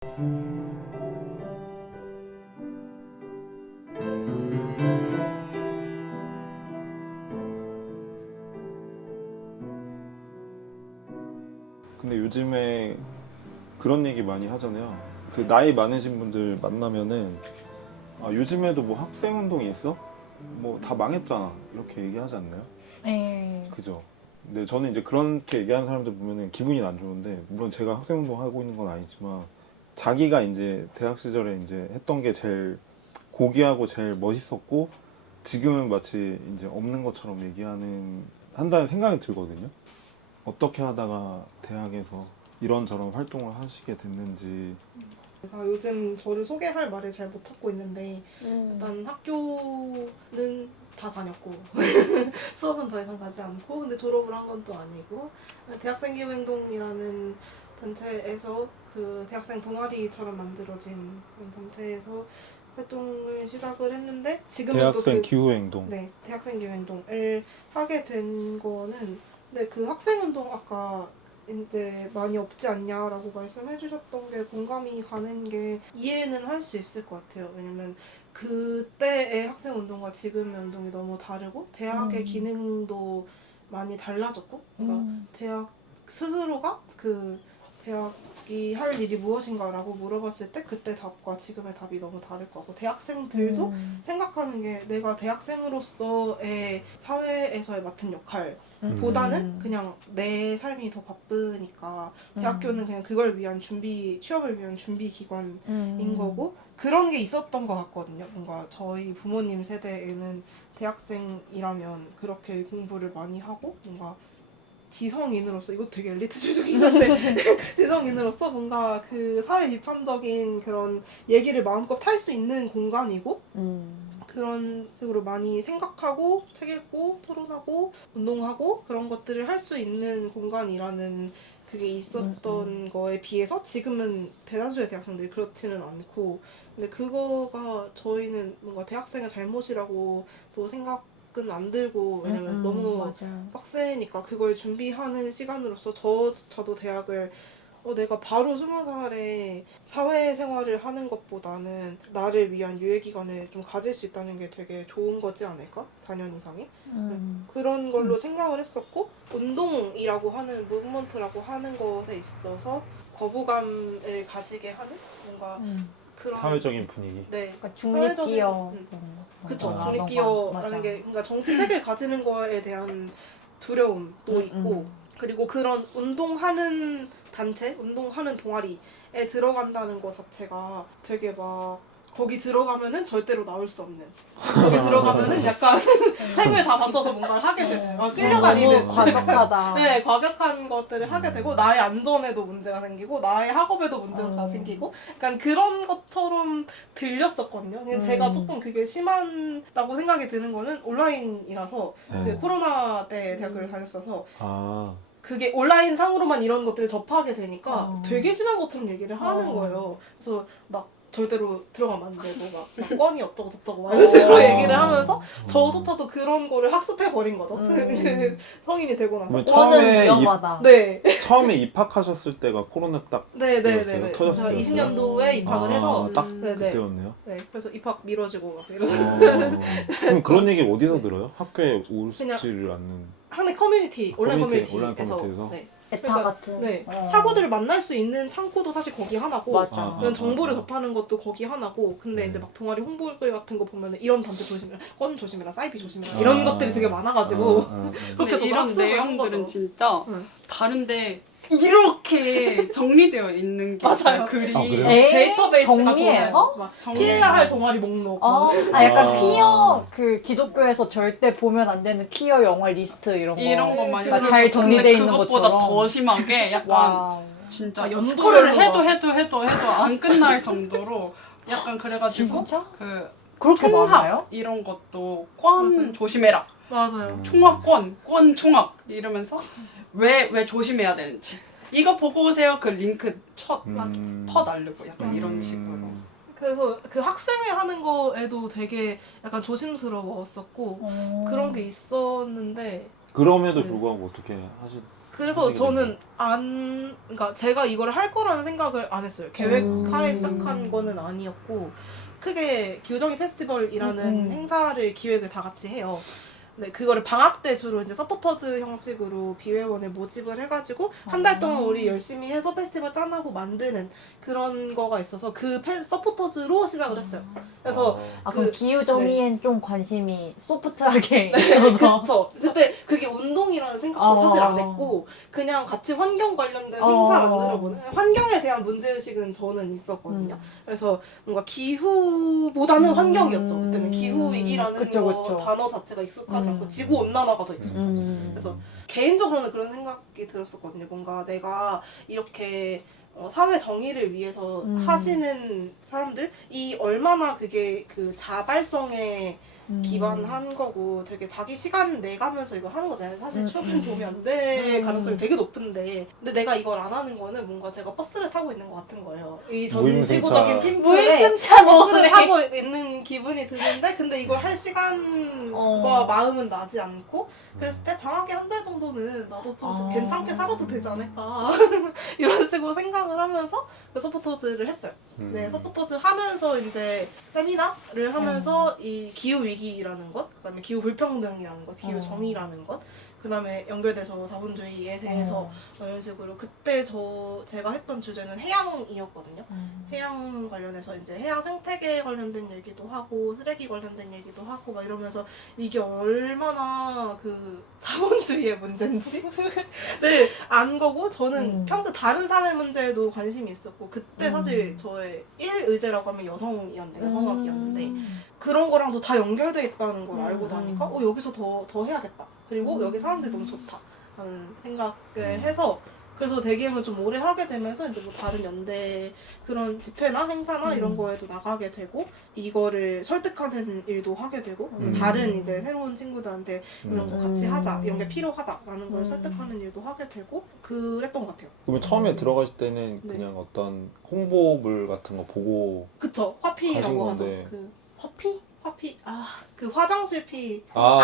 근데 요즘에 그런 얘기 많이 하잖아요. 그 나이 많으신 분들 만나면은 요즘에도 뭐 학생 운동이 있어? 뭐 다 망했잖아. 이렇게 얘기하지 않나요? 네. 그죠? 근데 저는 이제 그렇게 얘기하는 사람들 보면은 기분이 안 좋은데, 물론 제가 학생 운동 하고 있는 건 아니지만 자기가 이제 대학 시절에 이제 했던 게 제일 고귀하고 제일 멋있었고 지금은 마치 이제 없는 것처럼 한다는 생각이 들거든요. 어떻게 하다가 대학에서 이런저런 활동을 하시게 됐는지. 제가 요즘 저를 소개할 말을 잘 못 찾고 있는데 일단 학교는 다 다녔고 수업은 더 이상 가지 않고 근데 졸업을 한 건 또 아니고 대학생 기후행동이라는 단체에서 그 대학생 동아리처럼 만들어진 그런 단체에서 활동을 시작을 했는데 지금은 대학생 또 기후행동. 네, 대학생 기후행동을 하게 된 거는 근데 그 학생운동 아까 이제 많이 없지 않냐라고 말씀해 주셨던 게 공감이 가는 게 이해는 할 수 있을 것 같아요. 왜냐면 그때의 학생운동과 지금의 운동이 너무 다르고 대학의 기능도 많이 달라졌고 그러니까 대학 스스로가 그 대학이 할 일이 무엇인가라고 물어봤을 때 그때 답과 지금의 답이 너무 다를 거고 대학생들도 생각하는 게 내가 대학생으로서의 사회에서의 맡은 역할 보다는 그냥 내 삶이 더 바쁘니까 대학교는 그냥 그걸 위한 취업을 위한 준비 기관인 거고 그런 게 있었던 것 같거든요. 뭔가 저희 부모님 세대에는 대학생이라면 그렇게 공부를 많이 하고 뭔가 지성인으로서 이거 되게 엘리트주의적인 건데 지성인으로서 뭔가 그 사회 비판적인 그런 얘기를 마음껏 할 수 있는 공간이고 그런 식으로 많이 생각하고 책 읽고 토론하고 운동하고 그런 것들을 할 수 있는 공간이라는 그게 있었던 거에 비해서 지금은 대다수의 대학생들이 그렇지는 않고 근데 그거가 저희는 뭔가 대학생의 잘못이라고 또 생각은 안 들고 왜냐면 너무 맞아요. 빡세니까 그걸 준비하는 시간으로서 저도 대학을 내가 바로 20살에 사회생활을 하는 것보다는 나를 위한 유예기간을 좀 가질 수 있다는 게 되게 좋은 거지 않을까? 4년 이상이? 그런 걸로 생각을 했었고 운동이라고 하는 무브먼트라고 하는 것에 있어서 거부감을 가지게 하는 뭔가 그런 사회적인 분위기. 네, 그러니까 중립기여. 그쵸. 맞아. 중립기여라는 게 그러니까 정치색을 가지는 거에 대한 두려움도 있고 그리고 그런 운동하는 단체, 운동하는 동아리에 들어간다는 거 자체가 되게 막 거기 들어가면은 절대로 나올 수 없는 거기 들어가면은 약간 생을 다 바쳐서 뭔가를 하게 되는 막 끌려다니는 너무 과격하다. 네, 과격한 것들을 하게 되고 나의 안전에도 문제가 생기고 나의 학업에도 문제가 생기고 약간 그런 것처럼 들렸었거든요. 근데 제가 조금 그게 심하다고 생각이 드는 거는 온라인이라서 그 코로나 때 대학교를 다녔어서 그게 온라인 상으로만 이런 것들을 접하게 되니까 되게 심한 것처럼 얘기를 하는 거예요. 그래서 막 절대로 들어가면 안 되고 막 건이 어쩌고 저쩌고 막 이런 식으로 얘기를 하면서 저조차도 그런 거를 학습해버린 거죠. 성인이 되고 나서. 처음에 위험하다. 네. 처음에 입학하셨을 때가 코로나 딱 네네네. 터졌을 제가 때였어요? 20년도에 입학을 해서 딱 네네. 그때였네요. 네. 그래서 입학 미뤄지고 막 이러고 그럼 그런 얘기 어디서 들어요? 학교에 그냥 오지를 않는. 학내 커뮤니티, 온라인 온라인 커뮤니티에서 커뮤니티에서? 네. 에타 그러니까, 같은. 네. 학우들을 만날 수 있는 창구도 사실 거기 하나고 맞아. 그런 정보를 접하는 것도 거기 하나고 근데 이제 막 동아리 홍보글 같은 거 보면 이런 단체 조심해라, 건 조심해라, 사이비 조심해라 이런 것들이 되게 많아가지고 근데 저도 이런 학습을 한 내용들은 거죠. 진짜 응. 다른데 이렇게 정리되어 있는 게 맞아요. 있어요. 글이. 그래요? 데이터베이스가 정리해서? 막 피해야 할 동아리 목록 약간 퀴어 그 기독교에서 절대 보면 안 되는 퀴어 영화 리스트 이런 거. 이런 것만 그러니까 잘 정리돼 있는 그것보다 것처럼. 더 심하게 약간 와. 진짜 연도별로 스크롤을 막. 해도 안 끝날 정도로 약간 그래가지고 진짜? 그 그렇게 총학 많아요? 이런 것도 권 맞아요. 조심해라. 맞아요. 총학권, 권 총학 이러면서 왜 조심해야 되는지 이거 보고 오세요. 그 링크 퍼 날르고 약간 이런 식으로. 그래서 그 학생회 하는 거에도 되게 약간 조심스러웠었고 그런 게 있었는데 그럼에도 불구하고 어떻게 하실? 그래서 하시게 저는 그러니까 제가 이거를 할 거라는 생각을 안 했어요. 계획하에 시작한 거는 아니었고, 크게 기우정이 페스티벌이라는 행사를 기획을 다 같이 해요. 네, 그거를 방학 때 주로 이제 서포터즈 형식으로 비회원에 모집을 해가지고 한 달 동안 우리 열심히 해서 페스티벌 짠하고 만드는 그런 거가 있어서 그 서포터즈로 시작을 했어요. 그래서 그럼 기우정이엔 네. 좀 관심이 소프트하게 있어서. 그쵸. 근데 그게 운동이라는 생각도 사실 안 했고 그냥 같이 환경 관련된 행사 만들어보는 환경에 대한 문제의식은 저는 있었거든요. 그래서 뭔가 기후보다는 환경이었죠. 그때는 기후위기라는 그쵸. 단어 자체가 익숙하지 않고 지구온난화가 더 익숙하죠. 그래서 개인적으로는 그런 생각이 들었었거든요. 뭔가 내가 이렇게 사회 정의를 위해서 하시는 사람들이 얼마나 그게 그 자발성에 기반한 거고 되게 자기 시간 내가면서 이거 하는 거잖아요. 사실 취업좀 도움이 안 될 가능성이 되게 높은데 근데 내가 이걸 안 하는 거는 뭔가 제가 버스를 타고 있는 것 같은 거예요. 이 전지구적인 팀플에 무임승차 버스를 타고 있는 기분이 드는데 근데 이걸 할 시간과 마음은 나지 않고 그랬을 때 방학에 한 달 정도는 나도 좀 괜찮게 살아도 되지 않을까 이런 식으로 생각을 하면서 그 서포터즈를 했어요. 네, 서포터즈 하면서 이제 세미나를 하면서 이 기후 위기라는 것, 그다음에 기후 불평등이라는 것, 기후 정의라는 것, 그다음에 연결돼서 자본주의에 대해서 이런 식으로 그때 제가 했던 주제는 해양이었거든요. 해양 관련해서 이제 해양 생태계 관련된 얘기도 하고 쓰레기 관련된 얘기도 하고 막 이러면서 이게 얼마나 그 자본주의의 문제인지를 안 거고 저는 평소 다른 사회 문제에도 관심이 있었고 그때 사실 저의 1의제라고 하면 여성학이었는데 그런 거랑도 다 연결돼 있다는 걸 알고 나니까 여기서 더 해야겠다. 그리고 여기 사람들이 너무 좋다 하는 생각을 해서 그래서 대기행을 좀 오래 하게 되면서 이제 뭐 다른 연대 그런 집회나 행사나 이런 거에도 나가게 되고 이거를 설득하는 일도 하게 되고 다른 이제 새로운 친구들한테 이런 거 같이 하자 이런 게 필요하다라는 걸 설득하는 일도 하게 되고 그랬던 것 같아요. 그러면 처음에 들어가실 때는 네. 그냥 어떤 홍보물 같은 거 보고 그쵸. 가신 화피라고 하죠. 건데. 그 커피? 화피 그 화장실 피 아.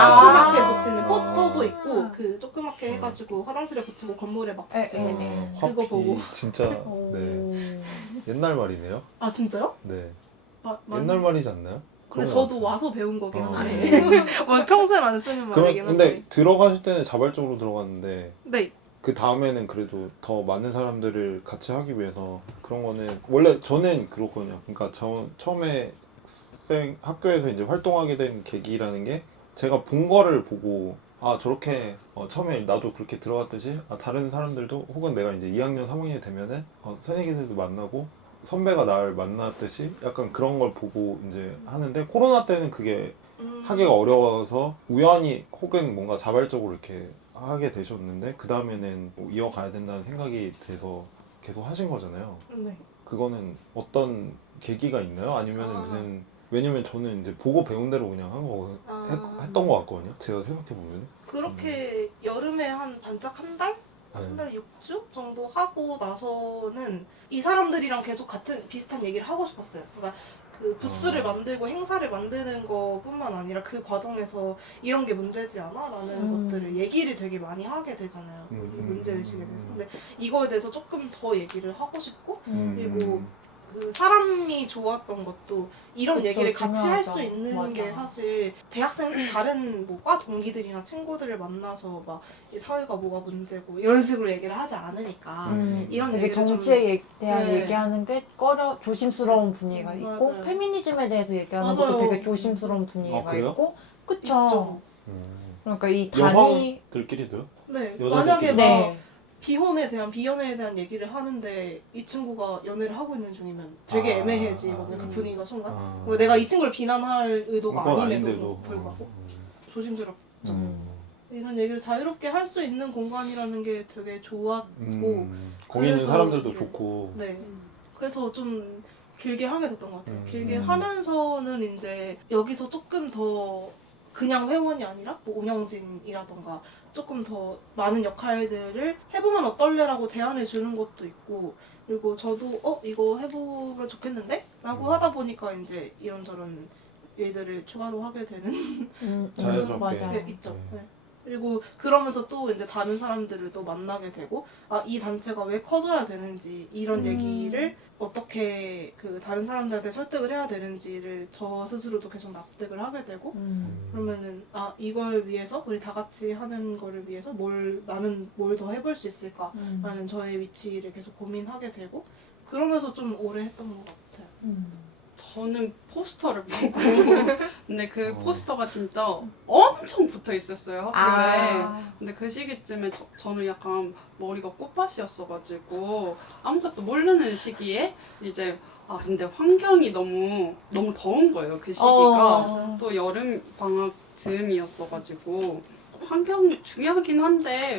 조그맣게 붙이는 포스터도 있고 그 조그맣게 해가지고 화장실에 붙이고 건물에 막 붙이고 그거 화피 보고. 진짜 네 옛날 말이네요. 아 진짜요? 네 많이 옛날 말이지 않나요? 근데 그런 것 저도 같아요. 와서 배운 거긴 한데 평소엔 안 쓰는 말이긴 그러면 근데 한데 들어가실 때는 자발적으로 들어갔는데 네. 그 다음에는 그래도 더 많은 사람들을 같이 하기 위해서 그런 거는 원래 저는 그렇거든요. 그러니까 저 처음에 학교에서 이제 활동하게 된 계기라는 게 제가 본 거를 보고 아 저렇게 처음에 나도 그렇게 들어갔듯이 다른 사람들도 혹은 내가 이제 2학년 3학년이 되면은 새내기들도 만나고 선배가 날 만났듯이 약간 그런 걸 보고 이제 하는데 코로나 때는 그게 하기가 어려워서 우연히 혹은 뭔가 자발적으로 이렇게 하게 되셨는데 그 다음에는 뭐 이어가야 된다는 생각이 돼서 계속 하신 거잖아요. 네. 그거는 어떤 계기가 있나요? 아니면 무슨 왜냐면 저는 이제 보고 배운 대로 그냥 했던 것 같거든요. 제가 생각해 보면 그렇게 여름에 한 반짝 한 달? 한 달 6주 정도 하고 나서는 이 사람들이랑 계속 비슷한 얘기를 하고 싶었어요. 그러니까 그 부스를 만들고 행사를 만드는 것뿐만 아니라 그 과정에서 이런 게 문제지 않아? 라는 것들을 얘기를 되게 많이 하게 되잖아요. 이 문제의식에 대해서. 근데 이거에 대해서 조금 더 얘기를 하고 싶고 그리고 그 사람이 좋았던 것도 이런 그쵸, 얘기를 같이 할 수 중요하죠. 있는 맞아. 게 사실 대학생 다른 뭐 과 동기들이나 친구들을 만나서 막 이 사회가 뭐가 문제고 이런 식으로 얘기를 하지 않으니까 이런 되게 얘기를 정치에 대한 네. 얘기하는 게 조심스러운 분위기가 있고 맞아요. 페미니즘에 대해서 얘기하는 맞아요. 것도 되게 조심스러운 분위기가 그래요? 있고 그쵸. 있죠. 그러니까 이 단위 여성들끼리도요? 네. 여자들끼리. 만약에 막 네. 비연애에 대한 얘기를 하는데 이 친구가 연애를 하고 있는 중이면 되게 애매해지거든요. 그 분위기가 순간. 그리고 내가 이 친구를 비난할 의도가 그건 아님에도 아닌데도. 불구하고 조심스럽죠. 음. 이런 얘기를 자유롭게 할 수 있는 공간이라는 게 되게 좋았고 거기 있는 그래서 사람들도 이제- 좋고 네. 그래서 좀 길게 하게 됐던 것 같아요. 길게 음. 하면서는 이제 여기서 조금 더 그냥 회원이 아니라 뭐 운영진이라던가 조금 더 많은 역할들을 해보면 어떨래라고 제안을 주는 것도 있고 그리고 저도 이거 해보면 좋겠는데? 라고 하다 보니까 이제 이런저런 일들을 추가로 하게 되는 자연스럽게. 맞아요. 게 있죠. 네. 그리고 그러면서 또 이제 다른 사람들을 또 만나게 되고 이 단체가 왜 커져야 되는지 이런 얘기를 어떻게 그 다른 사람들한테 설득을 해야 되는지를 저 스스로도 계속 납득을 하게 되고 그러면은 이걸 위해서 우리 다 같이 하는 거를 위해서 나는 뭘 더 해볼 수 있을까라는 저의 위치를 계속 고민하게 되고 그러면서 좀 오래 했던 것 같아요. 저는 포스터를 보고 근데 그 포스터가 진짜 엄청 붙어 있었어요 학교에. 근데 그 시기쯤에 저는 약간 머리가 꽃밭이었어가지고 아무것도 모르는 시기에 이제 근데 환경이 너무 더운 거예요 그 시기가. 또 여름 방학 즈음이었어가지고 환경이 중요하긴 한데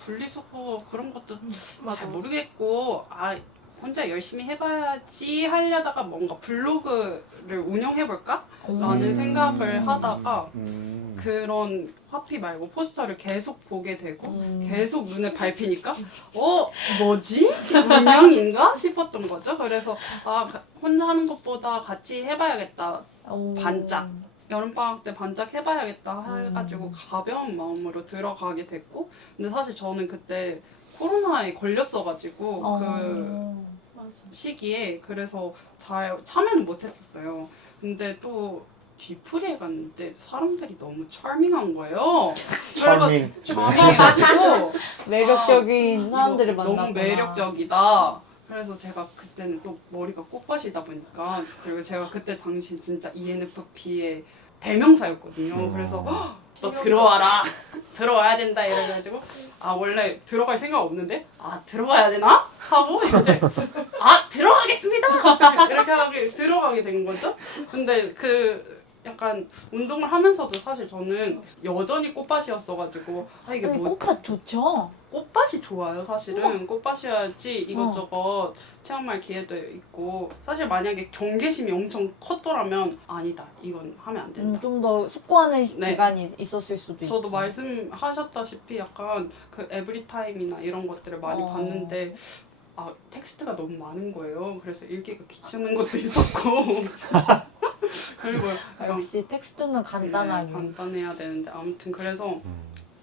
분리수거 그런 것도 잘 모르겠고 혼자 열심히 해봐야지 하려다가 뭔가 블로그를 운영해볼까? 라는 생각을 하다가 그런 화피 말고 포스터를 계속 보게 되고 계속 눈에 밟히니까 뭐지? 운영인가? 싶었던 거죠. 그래서 혼자 하는 것보다 같이 해봐야겠다. 반짝. 여름방학 때 반짝 해봐야겠다 해가지고 가벼운 마음으로 들어가게 됐고 근데 사실 저는 그때 코로나에 걸렸어가지고 그 시기에 그래서 잘 참여는 못했었어요. 근데 또 뒤풀이에 갔는데 사람들이 너무 charming한 거예요. charming해가지고 매력적인 사람들을 만났구나. 너무 매력적이다. 그래서 제가 그때는 또 머리가 꽃밭이다 보니까 그리고 제가 그때 당시 진짜 ENFP의 대명사였거든요. 그래서 너 들어와라. 들어와야 된다 이래가지고 원래 들어갈 생각 없는데 들어가야 되나? 하고 이제 들어가겠습니다. 이렇게 하게 들어가게 된 거죠. 근데 그 약간 운동을 하면서도 사실 저는 여전히 꽃밭이었어가지고 이게 뭐 꽃밭 좋죠? 꽃밭이 좋아요 사실은. 꽃밭이어야지 이것저것 체험할 기회도 있고 사실 만약에 경계심이 엄청 컸더라면 아니다 이건 하면 안 된다. 좀 더 숙고하는 네. 기간이 있었을 수도 있죠. 저도 말씀하셨다시피 약간 그 에브리타임이나 이런 것들을 많이 봤는데 텍스트가 너무 많은 거예요. 그래서 읽기가 귀찮은 것도 있었고 그리고 역시 텍스트는 간단하게. 간단해야 되는데 아무튼 그래서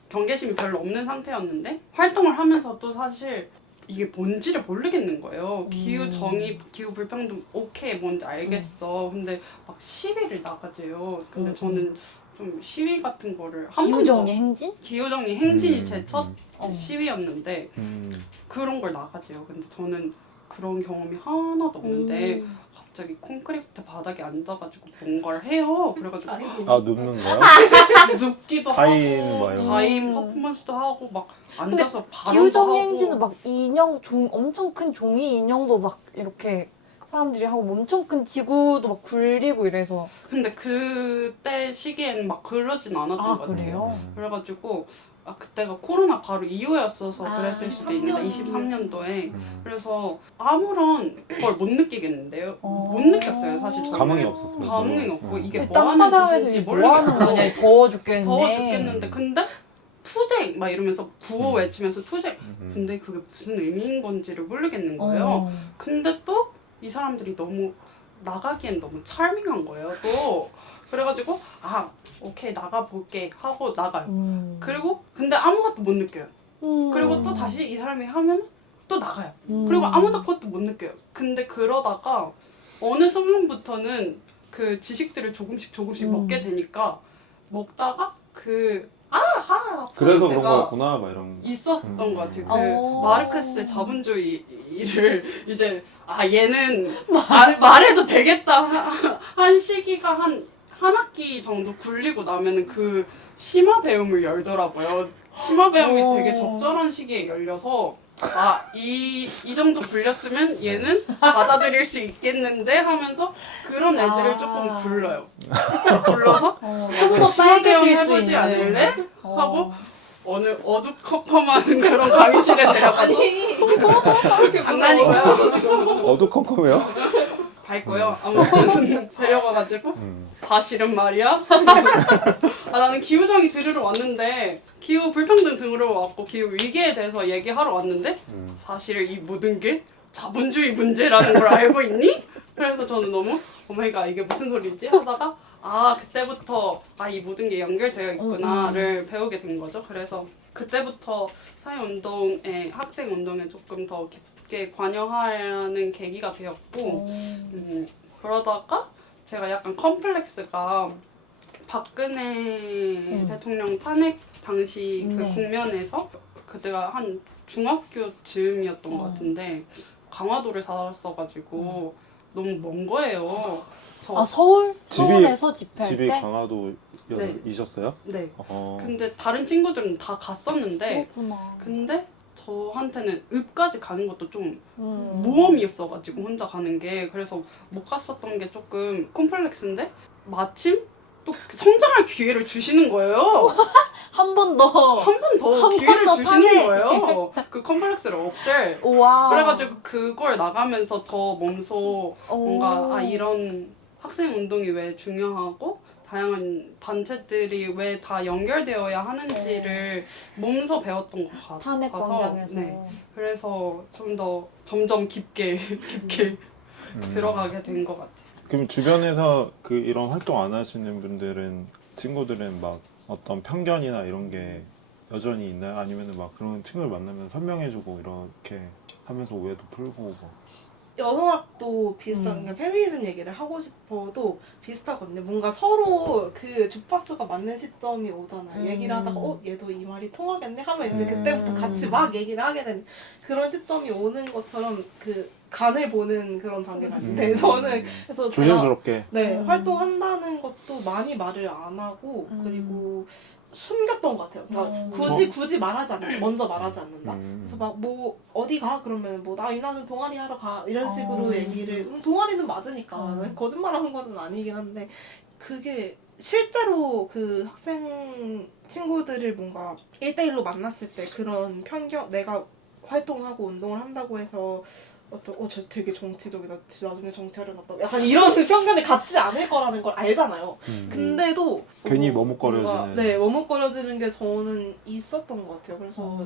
경계심이 별로 없는 상태였는데 활동을 하면서도 사실 이게 뭔지를 모르겠는 거예요. 기후정의, 기후불평등 오케이 뭔지 알겠어. 근데 막 시위를 나가재요. 근데 저는 좀 시위 같은 거를 한 번도 기후정의 행진? 기후정의 행진이 제 첫 시위였는데 그런 걸 나가재요. 근데 저는 그런 경험이 하나도 없는데 갑자기 콘크리트 바닥에 앉아가지고 뭔가를 해요. 그래가지고 눕는 거야? 눕기도 가인 하고 뭐 이런 거. 가인 퍼포먼스도 하고 막 앉아서 발언도 기후정의 하고 행진은 막 엄청 큰 종이 인형도 막 이렇게 사람들이 하고 엄청 큰 지구도 막 굴리고 이래서. 근데 그때 시기에는 막 그러진 않았던 것 같아요. 그래요? 그래가지고 그때가 코로나 바로 이후였어서 그랬을 수도 있는데 23 23년도에 그래서 아무런 걸 못 느끼겠는데요. 못 느꼈어요 사실 저는. 감흥이 없었어요. 감흥이 없고 이게 뭐 하는 땅바닥에서 짓인지 이게 뭐 하는 모르겠고 거냐 더워 죽겠네. 더워 죽겠는데 근데 투쟁 막 이러면서 구호 외치면서 투쟁 근데 그게 무슨 의미인 건지를 모르겠는 거예요. 근데 또 이 사람들이 너무 나가기엔 너무 charming한 거예요 또. 그래가지고 오케이 나가볼게 하고 나가요. 그리고 근데 아무것도 못 느껴요. 그리고 또 다시 이 사람이 하면 또 나가요. 그리고 아무것도 못 느껴요. 근데 그러다가 어느 순간부터는 그 지식들을 조금씩 먹게 되니까 먹다가 그래서 그런 때가 거였구나 막 이런. 있었던 것 같아요. 그 어. 마르크스의 자본주의를 이제 얘는 말해도 되겠다 한 시기가 한 학기 정도 굴리고 나면은 그 심화 배움을 열더라고요. 심화 배움이 되게 적절한 시기에 열려서 이 정도 굴렸으면 얘는 받아들일 수 있겠는데 하면서 그런 애들을 조금 불러요. 불러서 좀더 심화 배움 빨개질 수 해보지 있는. 않을래? 하고 어느 어두컴컴한 그런 강의실에 데려가서 장난이고요. 어두컴컴해요? 밝고요. 아무튼 데려가가지고 사실은 말이야. 나는 기후정의 들으러 왔는데 기후 불평등 들으러 왔고 기후 위기에 대해서 얘기하러 왔는데 사실 이 모든 게 자본주의 문제라는 걸 알고 있니? 그래서 저는 너무 오마이갓 이게 무슨 소리지 하다가 그때부터 이 모든 게 연결되어 있구나를 배우게 된 거죠. 그래서 그때부터 사회운동에 학생운동에 조금 더 깊게 관여하는 계기가 되었고 그러다가 제가 약간 컴플렉스가 박근혜 대통령 탄핵 당시 그 네. 국면에서 그때가 한 중학교 즈음이었던 것 같은데 강화도를 살았어가지고 너무 먼 거예요. 서울? 집이- 서울에서 집회할 집이 때? 강화도이셨어요? 네. 어. 근데 다른 친구들은 다 갔었는데 그렇구나. 근데 저한테는 읍까지 가는 것도 좀 음. 모험이었어가지고 혼자 가는 게 그래서 못 갔었던 게 조금 콤플렉스인데 마침 또 성장할 기회를 주시는 거예요. 한 번 더. 한 번 더 한번 기회를 더 주시는 탄핵. 거예요. 그 컴플렉스를 없앨. 와. 그래가지고 그걸 나가면서 더 몸소 뭔가 오. 이런 학생 운동이 왜 중요하고 다양한 단체들이 왜 다 연결되어야 하는지를 몸소 배웠던 것 같아서 탄핵 광장에서. 네. 그래서 좀 더 점점 깊게 들어가게 된 것 같아요. 그럼 주변에서 그 이런 활동 안 하시는 분들은 친구들은 막 어떤 편견이나 이런 게 여전히 있나요? 아니면은 막 그런 친구를 만나면 설명해주고 이렇게 하면서 오해도 풀고 뭐. 여성학도 비슷한 그냥 페미니즘 얘기를 하고 싶어도 비슷하거든요. 뭔가 서로 그 주파수가 맞는 시점이 오잖아요. 얘기를 하다가 얘도 이 말이 통하겠네 하면 이제 그때부터 같이 막 얘기를 하게 되는 그런 시점이 오는 것처럼 그 간을 보는 그런 단계가 있는데 저는 그래서 제가 조심스럽게. 네, 활동한다는 것도 많이 말을 안 하고 그리고 숨겼던 것 같아요. 그러니까 굳이 말하지 않는다. 먼저 말하지 않는다. 그래서 막 뭐 어디 가 그러면 뭐 나 이날은 동아리 하러 가 이런 식으로 얘기를 동아리는 맞으니까 거짓말하는 건 아니긴 한데 그게 실제로 그 학생 친구들을 뭔가 1대1로 만났을 때 그런 편견 내가 활동하고 운동을 한다고 해서 저 되게 정치적이다. 나중에 정치하려나 봐. 약간 이런 편견을 갖지 않을 거라는 걸 알잖아요. 근데도 괜히 뭔가, 머뭇거려지는. 네, 머뭇거려지는 게 저는 있었던 것 같아요. 그래서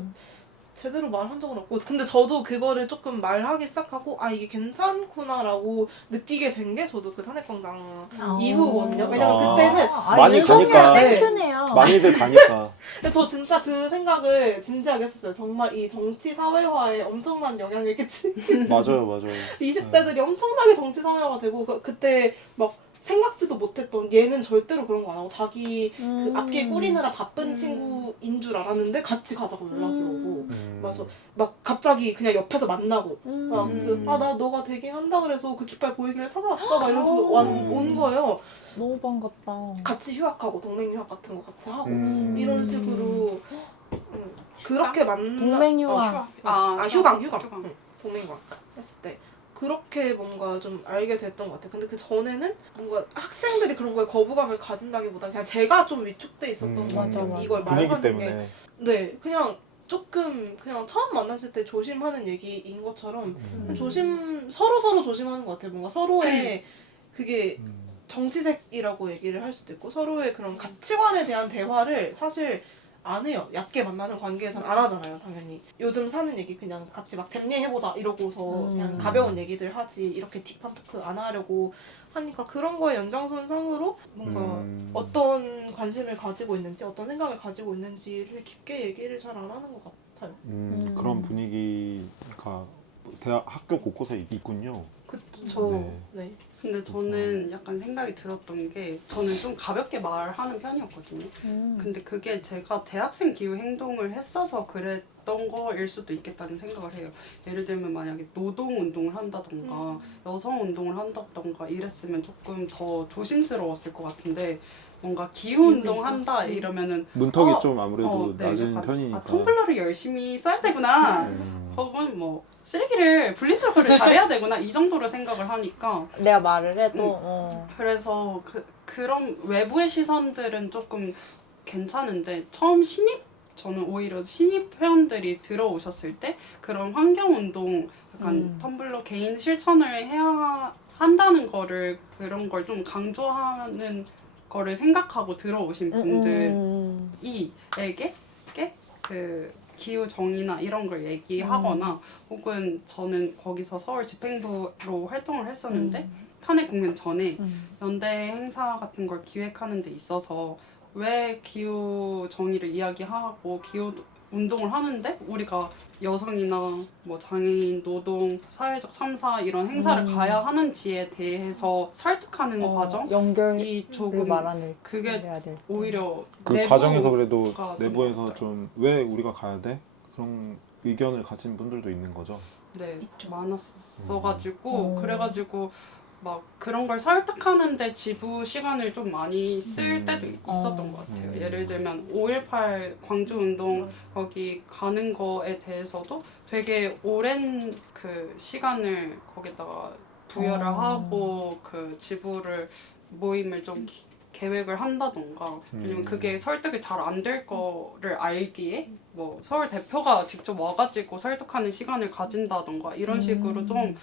제대로 말한 적은 없고 근데 저도 그거를 조금 말하기 시작하고 이게 괜찮구나라고 느끼게 된 게 저도 그 탄핵광장 이후거든요. 왜냐면 그때는 많이 가니까. 네. 크네요. 많이들 가니까. 근데 저 진짜 그 생각을 진지하게 했었어요. 정말 이 정치 사회화에 엄청난 영향을 끼친 맞아요. 20대들이 엄청나게 정치 사회화가 되고 그때 막 생각지도 못했던 얘는 절대로 그런 거 안 하고 자기 그 앞길 꾸리느라 바쁜 친구인 줄 알았는데 같이 가자고 연락이 오고 그래서 막 갑자기 그냥 옆에서 만나고 나 너가 되게 한다 그래서 그 깃발 보이기를 찾아왔어 막 이러면서 온 거예요. 너무 반갑다. 같이 휴학하고 동맹 휴학 같은 거 같이 하고 이런 식으로 그렇게 동맹 휴학. 휴강 동맹 휴학 했을 때 그렇게 뭔가 좀 알게 됐던 것 같아요. 근데 그 전에는 뭔가 학생들이 그런 거에 거부감을 가진다기보다 그냥 제가 좀 위축돼 있었던 것 같아요. 맞아. 이걸 분위기 말하는 때문에. 게 네, 그냥 조금 그냥 처음 만났을 때 조심하는 얘기인 것처럼 서로 조심하는 것 같아요. 뭔가 서로의 그게 정치색이라고 얘기를 할 수도 있고 서로의 그런 가치관에 대한 대화를 사실 안 해요. 얕게 만나는 관계에서는 안 하잖아요, 당연히. 요즘 사는 얘기 그냥 같이 막 잼예해보자 이러고서 그냥 가벼운 얘기들 하지 이렇게 딥한 토크 안 하려고 하니까 그런 거에 연장선상으로 뭔가 어떤 관심을 가지고 있는지 어떤 생각을 가지고 있는지를 깊게 얘기를 잘 안 하는 것 같아요. 그런 분위기가 학교 곳곳에 있군요. 그쵸. 네. 근데 저는 약간 생각이 들었던 게 저는 좀 가볍게 말하는 편이었거든요. 근데 그게 제가 대학생 기후 행동을 했어서 그랬던 거일 수도 있겠다는 생각을 해요. 예를 들면 만약에 노동 운동을 한다던가 여성 운동을 한다던가 이랬으면 조금 더 조심스러웠을 것 같은데 뭔가 기후 운동 한다 이러면은 문턱이 좀 아무래도 네, 낮은 약간, 편이니까. 텀블러를 열심히 써야 되구나. 혹은 뭐 쓰레기를 분리수거를 잘해야 되구나 이 정도로 생각을 하니까 내가 말을 해도 그래서 그런 외부의 시선들은 조금 괜찮은데 저는 오히려 신입 회원들이 들어오셨을 때 그런 환경운동 약간 텀블러 개인 실천을 해야 한다는 거를 그런 걸 좀 강조하는 거를 생각하고 들어오신 분들이에게 그 기후 정의나 이런 걸 얘기하거나 혹은 저는 거기서 서울 집행부로 활동을 했었는데 탄핵 국면 전에 연대 행사 같은 걸 기획하는 데 있어서 왜 기후 정의를 이야기하고 기후 운동을 하는데 우리가 여성이나 뭐 장애인, 노동, 사회적 3사 이런 행사를 가야 하는지에 대해서 설득하는 과정이 연결을 조금 말하는 그게 해야 될 때. 오히려 그 내부가 과정에서 그래도 좀 내부에서 어떨까요? 좀 왜 우리가 가야 돼? 그런 의견을 가진 분들도 있는 거죠. 네, 있죠. 많았어가지고 그래가지고 막 그런 걸 설득하는데 지부 시간을 좀 많이 쓸 때도 있었던 것 같아요. 예를 들면 5.18 광주 운동 거기 가는 거에 대해서도 되게 오랜 그 시간을 거기다가 부여를 하고 그 지부를 모임을 좀 계획을 한다던가 왜냐면 그게 설득이 잘 안 될 거를 알기에 뭐 서울 대표가 직접 와가지고 설득하는 시간을 가진다던가 이런 식으로 좀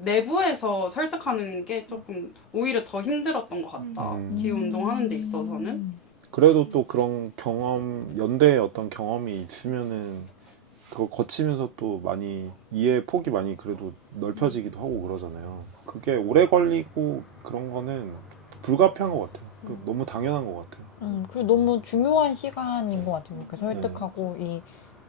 내부에서 설득하는 게 조금 오히려 더 힘들었던 것 같다. 기후운동 하는 데 있어서는. 그래도 또 그런 경험, 연대의 어떤 경험이 있으면은 그거 거치면서 또 많이 이해 폭이 많이 그래도 넓혀지기도 하고 그러잖아요. 그게 오래 걸리고 그런 거는 불가피한 것 같아요. 너무 당연한 것 같아요. 그리고 너무 중요한 시간인 것 같아요. 이렇게 설득하고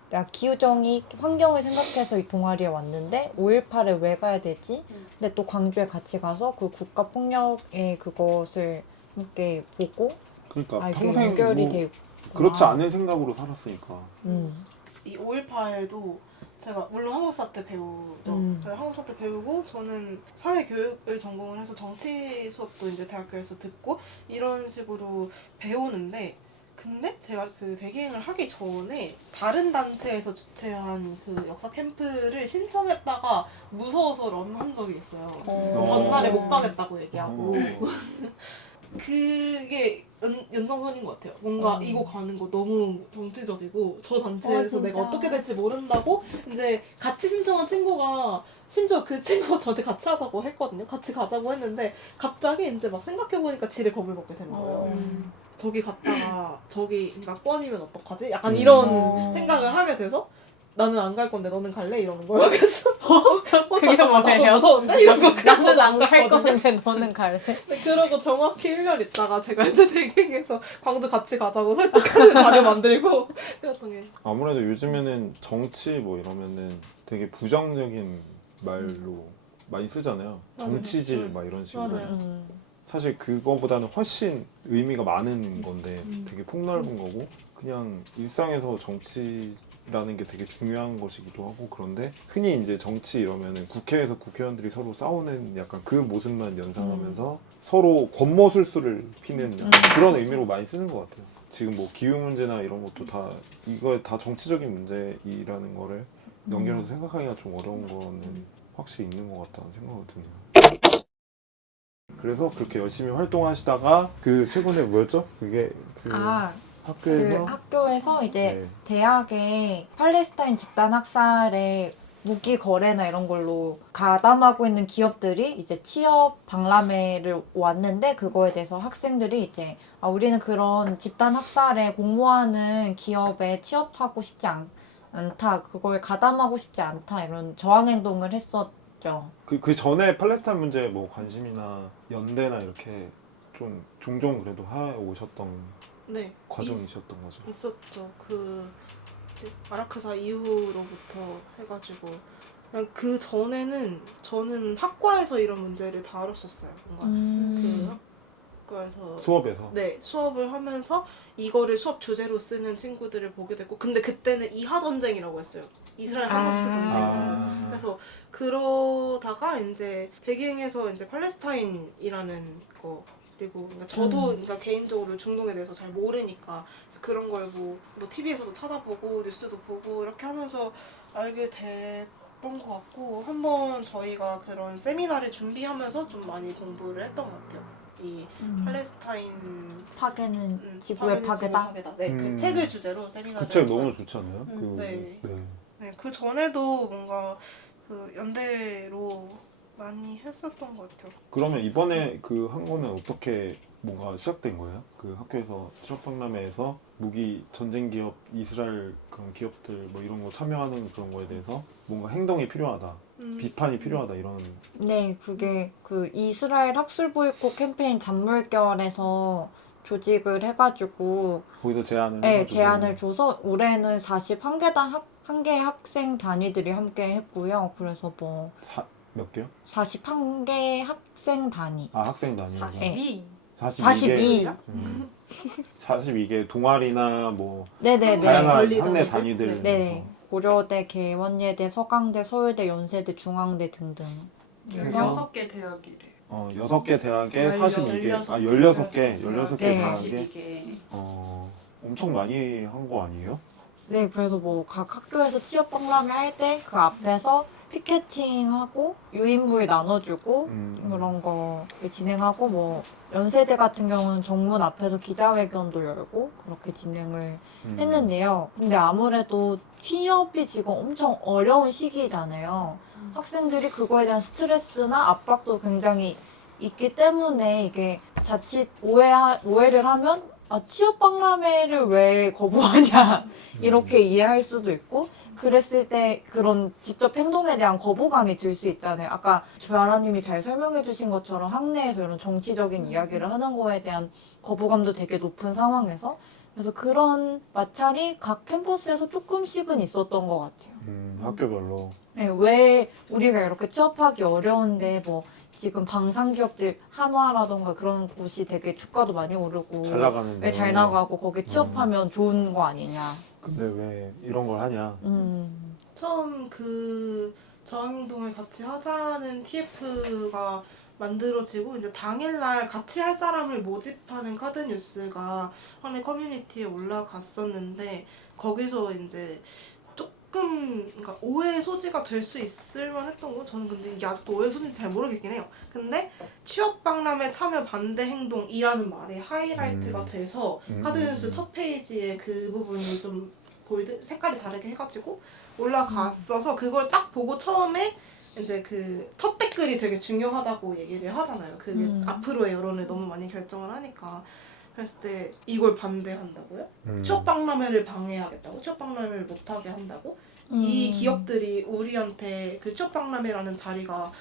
내가 기후정의 환경을 생각해서 이 동아리에 왔는데 5.18에 왜 가야 되지? 근데 또 광주에 같이 가서 그 국가폭력의 그것을 함께 보고 그러니까 이게 평생 연결이 뭐 돼 있구나. 그렇지 않은 생각으로 살았으니까. 이 5.18도 제가 물론 한국사 때 배우죠. 저희 한국사 때 배우고 저는 사회교육을 전공을 해서 정치 수업도 이제 대학교에서 듣고 이런 식으로 배우는데 근데 제가 그 대기행을 하기 전에 다른 단체에서 주최한 그 역사 캠프를 신청했다가 무서워서 런한 적이 있어요. 전날에 못 가겠다고 얘기하고 그게 연장선인 것 같아요. 뭔가 이거 가는 거 너무 정치적이고 저 단체에서 내가 어떻게 될지 모른다고 이제 같이 신청한 친구가 심지어 그 친구가 저한테 같이 하자고 했거든요. 같이 가자고 했는데 갑자기 이제 막 생각해보니까 지레 겁을 먹게 되는 거예요. 저기 갔다가 저기 인가권이면 어떡하지? 약간 이런 생각을 하게 돼서 나는 안 갈 건데 너는 갈래? 이러는 거예요. 그래서 그게 잠깐만, 나도 뭐예요? 무서운데? 이러고 나는 안 갈 갔거든요. 건데 너는 갈래? 네, 그러고 정확히 1년 있다가 제가 이제 대갱에서 광주 같이 가자고 설득하는 자료 만들고 그랬던 게 아무래도 요즘에는 정치 뭐 이러면은 되게 부정적인 말로 많이 쓰잖아요. 맞아요. 정치질 막 이런 식으로. 맞아요. 사실 그거보다는 훨씬 의미가 많은 건데 되게 폭넓은 거고 그냥 일상에서 정치라는 게 되게 중요한 것이기도 하고 그런데 흔히 이제 정치 이러면은 국회에서 국회의원들이 서로 싸우는 약간 그 모습만 연상하면서 서로 권모술수를 피는 약간 그런 의미로 많이 쓰는 것 같아요. 지금 뭐 기후 문제나 이런 것도 다 이거 다 정치적인 문제이라는 거를 연결해서 생각하기가 좀 어려운 거는 확실히 있는 것 같다는 생각이 드네요. 그래서 그렇게 열심히 활동하시다가 그 최근에 뭐였죠? 그게 그 학교에서 학교에서 이제 네. 대학에 팔레스타인 집단 학살의 무기 거래나 이런 걸로 가담하고 있는 기업들이 이제 취업 박람회를 왔는데 그거에 대해서 학생들이 이제 우리는 그런 집단 학살에 공모하는 기업에 취업하고 싶지 않다. 그거에 가담하고 싶지 않다. 이런 저항 행동을 했었죠. 그 전에 팔레스타인 문제에 뭐 관심이나 연대나 이렇게 좀 종종 그래도 해 오셨던 네, 과정이셨던 거죠. 있었죠. 아라크사 이후로부터 해가지고 그냥 그 전에는 저는 학과에서 이런 문제를 다뤘었어요. 뭔가 그 학과에서 수업에서. 네, 수업을 하면서 이거를 수업 주제로 쓰는 친구들을 보게 됐고 근데 그때는 이하 전쟁이라고 했어요. 이스라엘 하마스 전쟁. 그래서 그러다가 이제 대기행에서 이제 팔레스타인이라는 거 그리고 그러니까 저도 그러니까 개인적으로 중동에 대해서 잘 모르니까 그런 걸 뭐 TV에서도 찾아보고 뉴스도 보고 이렇게 하면서 알게 됐던 것 같고 한번 저희가 그런 세미나를 준비하면서 좀 많이 공부를 했던 것 같아요. 이 팔레스타인 파괴는 지구의 파괴다. 네, 그 책을 주제로 세미나를 그 책 너무 좋지 않나요? 네. 네. 네, 그 전에도 뭔가 그 연대로 많이 했었던 것 같아요. 그러면 이번에 그 한 거는 어떻게 뭔가 시작된 거예요? 그 학교에서 취업박람회에서 무기 전쟁 기업, 이스라엘 그런 기업들 뭐 이런 거 참여하는 그런 거에 대해서 뭔가 행동이 필요하다, 비판이 필요하다 이런. 네, 그게 그 이스라엘 학술 보이콧 캠페인 잔물결에서 조직을 해가지고 거기서 제안을 네, 해가지고. 제안을 줘서 올해는 41개당 한 개 학생 단위들이 함께 했고요. 그래서 뭐 몇 개요? 41개 학생 단위. 아 학생 단위. 42. 42. 42개 동아리나 뭐 네네네. 다양한 권리 학내 단위들? 단위들. 네. 고려대, 개원예대, 서강대, 서울대, 연세대, 중앙대 등등. 그래서 6개 대학이래. 6개 대학에 42개, 16개 네. 대학에 42개. 엄청 많이 한 거 아니에요? 네, 그래서 뭐 각 학교에서 취업 박람회 할 때 그 앞에서 피켓팅하고 유인물 나눠주고 그런 거 진행하고 뭐 연세대 같은 경우는 정문 앞에서 기자회견도 열고 그렇게 진행을 했는데요. 근데 아무래도 취업이 지금 엄청 어려운 시기잖아요. 학생들이 그거에 대한 스트레스나 압박도 굉장히 있기 때문에 이게 자칫 오해를 하면 취업 박람회를 왜 거부하냐 이렇게 이해할 수도 있고 그랬을 때 그런 직접 행동에 대한 거부감이 들 수 있잖아요. 아까 조아라님이 잘 설명해 주신 것처럼 학내에서 이런 정치적인 이야기를 하는 거에 대한 거부감도 되게 높은 상황에서 그래서 그런 마찰이 각 캠퍼스에서 조금씩은 있었던 것 같아요. 학교별로. 네, 왜 우리가 이렇게 취업하기 어려운데 뭐 지금 방산기업들 한화라던가 그런 곳이 되게 주가도 많이 오르고 잘 나가는데 왜 잘 나가고 거기 취업하면 좋은 거 아니냐. 근데 왜 이런 걸 하냐. 처음 그 저항행동을 같이 하자는 TF가 만들어지고 이제 당일날 같이 할 사람을 모집하는 카드 뉴스가 한해 커뮤니티에 올라갔었는데 거기서 이제 조금 그러니까 오해의 소지가 될 수 있을 만했던 거 저는 근데 이게 아직도 오해의 소지인지 잘 모르겠긴 해요. 근데 취업 박람회 참여 반대 행동이라는 말이 하이라이트가 돼서 카드 뉴스 첫 페이지에 그 부분이 좀 색깔이 다르게 해가지고 올라갔어서 그걸 딱 보고 처음에 이제 그 첫 댓글이 되게 중요하다고 얘기를 하잖아요. 그게 앞으로의 여론을 너무 많이 결정을 하니까. 그랬을 때 이걸 반대한다고요? 취업 박람회를 방해하겠다고? 취업 박람회를 못하게 한다고? 이 기업들이 우리한테 그 취업 박람회라는 자리가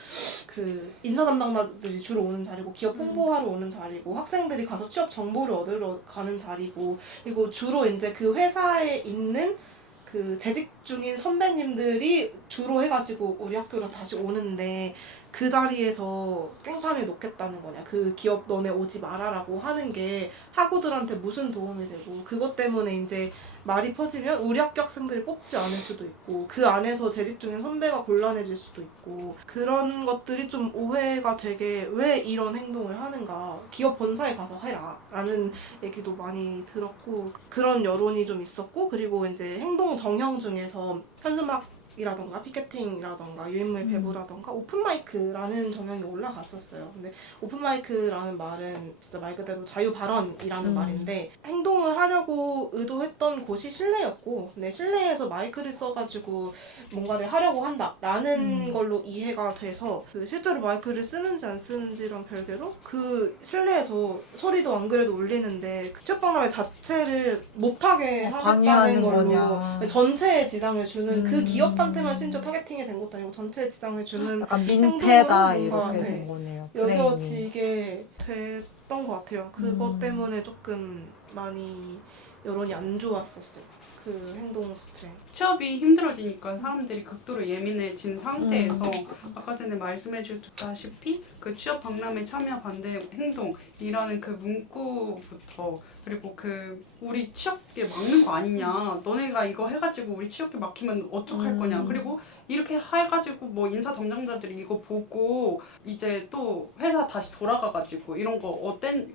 그 인사 담당자들이 주로 오는 자리고 기업 홍보하러 오는 자리고 학생들이 가서 취업 정보를 얻으러 가는 자리고 그리고 주로 이제 그 회사에 있는 그 재직 중인 선배님들이 주로 해가지고 우리 학교로 다시 오는데 그 자리에서 깽판을 놓겠다는 거냐. 그 기업 너네 오지 말아라고 하는 게 학우들한테 무슨 도움이 되고 그것 때문에 이제 말이 퍼지면 우리 학교 학생들이 뽑지 않을 수도 있고 그 안에서 재직 중인 선배가 곤란해질 수도 있고 그런 것들이 좀 오해가 되게 왜 이런 행동을 하는가 기업 본사에 가서 해라 라는 얘기도 많이 들었고 그런 여론이 좀 있었고 그리고 이제 행동 정형 중에서 현수막이라던가 피켓팅이라던가 유인물 배부라던가 오픈마이크라는 정형이 올라갔었어요. 근데 오픈마이크라는 말은 진짜 말 그대로 자유발언이라는 말인데 행동을 하려고 의도했던 곳이 실내였고 근데 실내에서 마이크를 써가지고 뭔가를 하려고 한다라는 걸로 이해가 돼서 그 실제로 마이크를 쓰는지 안 쓰는지랑 별개로 그 실내에서 소리도 안 그래도 울리는데 그 취업박람회 자체를 못하게 하겠다는 방해하는 걸로 거냐. 전체에 지장을 주는 그 기업한테만 심지어 타겟팅이 된 것도 아니고 전체에 지장을 주는 약간 민폐다 행동은 뭔가, 이렇게 네. 된 거네요. 여겨지게 됐던 것 같아요. 그것 때문에 조금 많이 여론이 안 좋았었어요. 그 행동 자체. 취업이 힘들어지니까 사람들이 극도로 예민해진 상태에서 아까 전에 말씀해 주셨다시피 그 취업 박람회 참여 반대 행동이라는 그 문구부터 그리고 그 우리 취업계 막는 거 아니냐 너네가 이거 해가지고 우리 취업계 막히면 어떡할 거냐 그리고 이렇게 해가지고 뭐 인사 담당자들이 이거 보고 이제 또 회사 다시 돌아가가지고 이런 거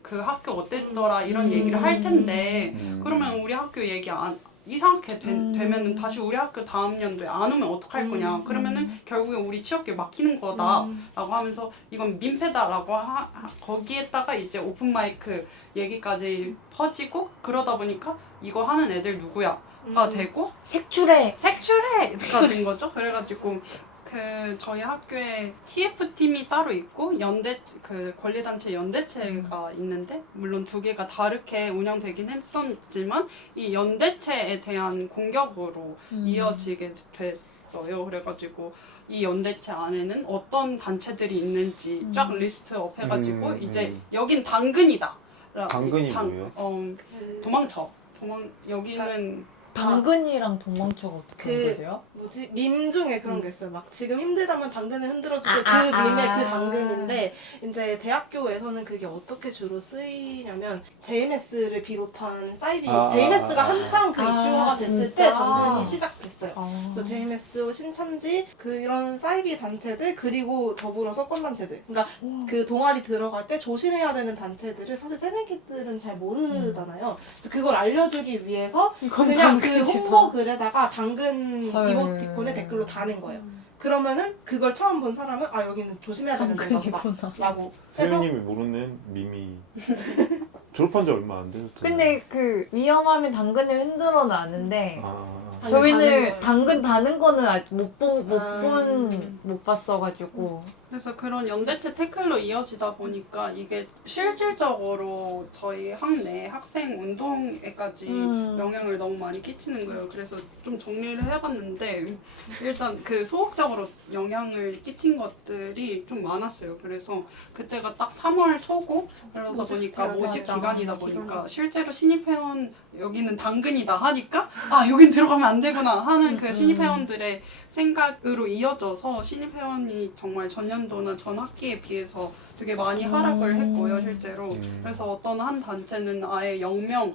그 학교 어땠더라 이런 얘기를 할 텐데 그러면 우리 학교 얘기 이상하게 되면은 다시 우리 학교 다음 연도에 안 오면 어떡할 거냐 그러면은 결국에 우리 취업계 막히는 거다라고 하면서 이건 민폐다라고 거기에다가 이제 오픈마이크 얘기까지 퍼지고 그러다 보니까 이거 하는 애들 누구야가 되고 색출해. 색출해가 된 거죠. 그래가지고 저희 학교에 TF팀이 따로 있고 연대 그 권리단체 연대체가 있는데 물론 두 개가 다르게 운영되긴 했었지만 이 연대체에 대한 공격으로 이어지게 됐어요. 그래가지고 이 연대체 안에는 어떤 단체들이 있는지 쫙 리스트업 해가지고 이제 여긴 당근이다. 당근이 뭐예요? 도망쳐. 여기는 당근이랑 도망쳐가 어떻게 돼요? 뭐지? 밈 중에 그런 게 있어요. 막 지금 힘들다면 당근을 흔들어주세요. 아, 그 아, 밈의 아. 그 당근인데 이제 대학교에서는 그게 어떻게 주로 쓰이냐면 JMS를 비롯한 사이비 JMS가 한창 그 이슈화가 됐을 때 진짜? 당근이 시작됐어요. 그래서 JMS, 신천지 이런 사이비 단체들 그리고 더불어서 껌단체들 그러니까 그 동아리 들어갈 때 조심해야 되는 단체들을 사실 새내기들은 잘 모르잖아요. 그래서 그걸 알려주기 위해서 그냥 그 홍보 글에다가 당근 헐. 이모티콘에 댓글로 다는 거예요. 그러면은 그걸 처음 본 사람은 아 여기는 조심해야 되는 데다 당근이구나. 라고 해서 세윤님이 모르는 밈이 졸업한 지 얼마 안 되셨잖아요. 근데 그 위험하면 당근을 흔들어는 아는데 당근 저희는 다는 당근 다는 거는 아직 못 아. 봤어가지고 그래서 그런 연대체 태클로 이어지다 보니까 이게 실질적으로 저희 학내 학생 운동에까지 영향을 너무 많이 끼치는 거예요. 그래서 좀 정리를 해봤는데 일단 그 소극적으로 영향을 끼친 것들이 좀 많았어요. 그래서 그때가 딱 3월 초고 그러다 보니까 모집 기간이다 보니까 실제로 신입회원 여기는 당근이다 하니까 아 여긴 들어가면 안 되구나 하는 그 신입회원들의 생각으로 이어져서 신입회원이 정말 전년도나 전 학기에 비해서 되게 많이 하락을 했고요 실제로. 그래서 어떤 한 단체는 아예 0명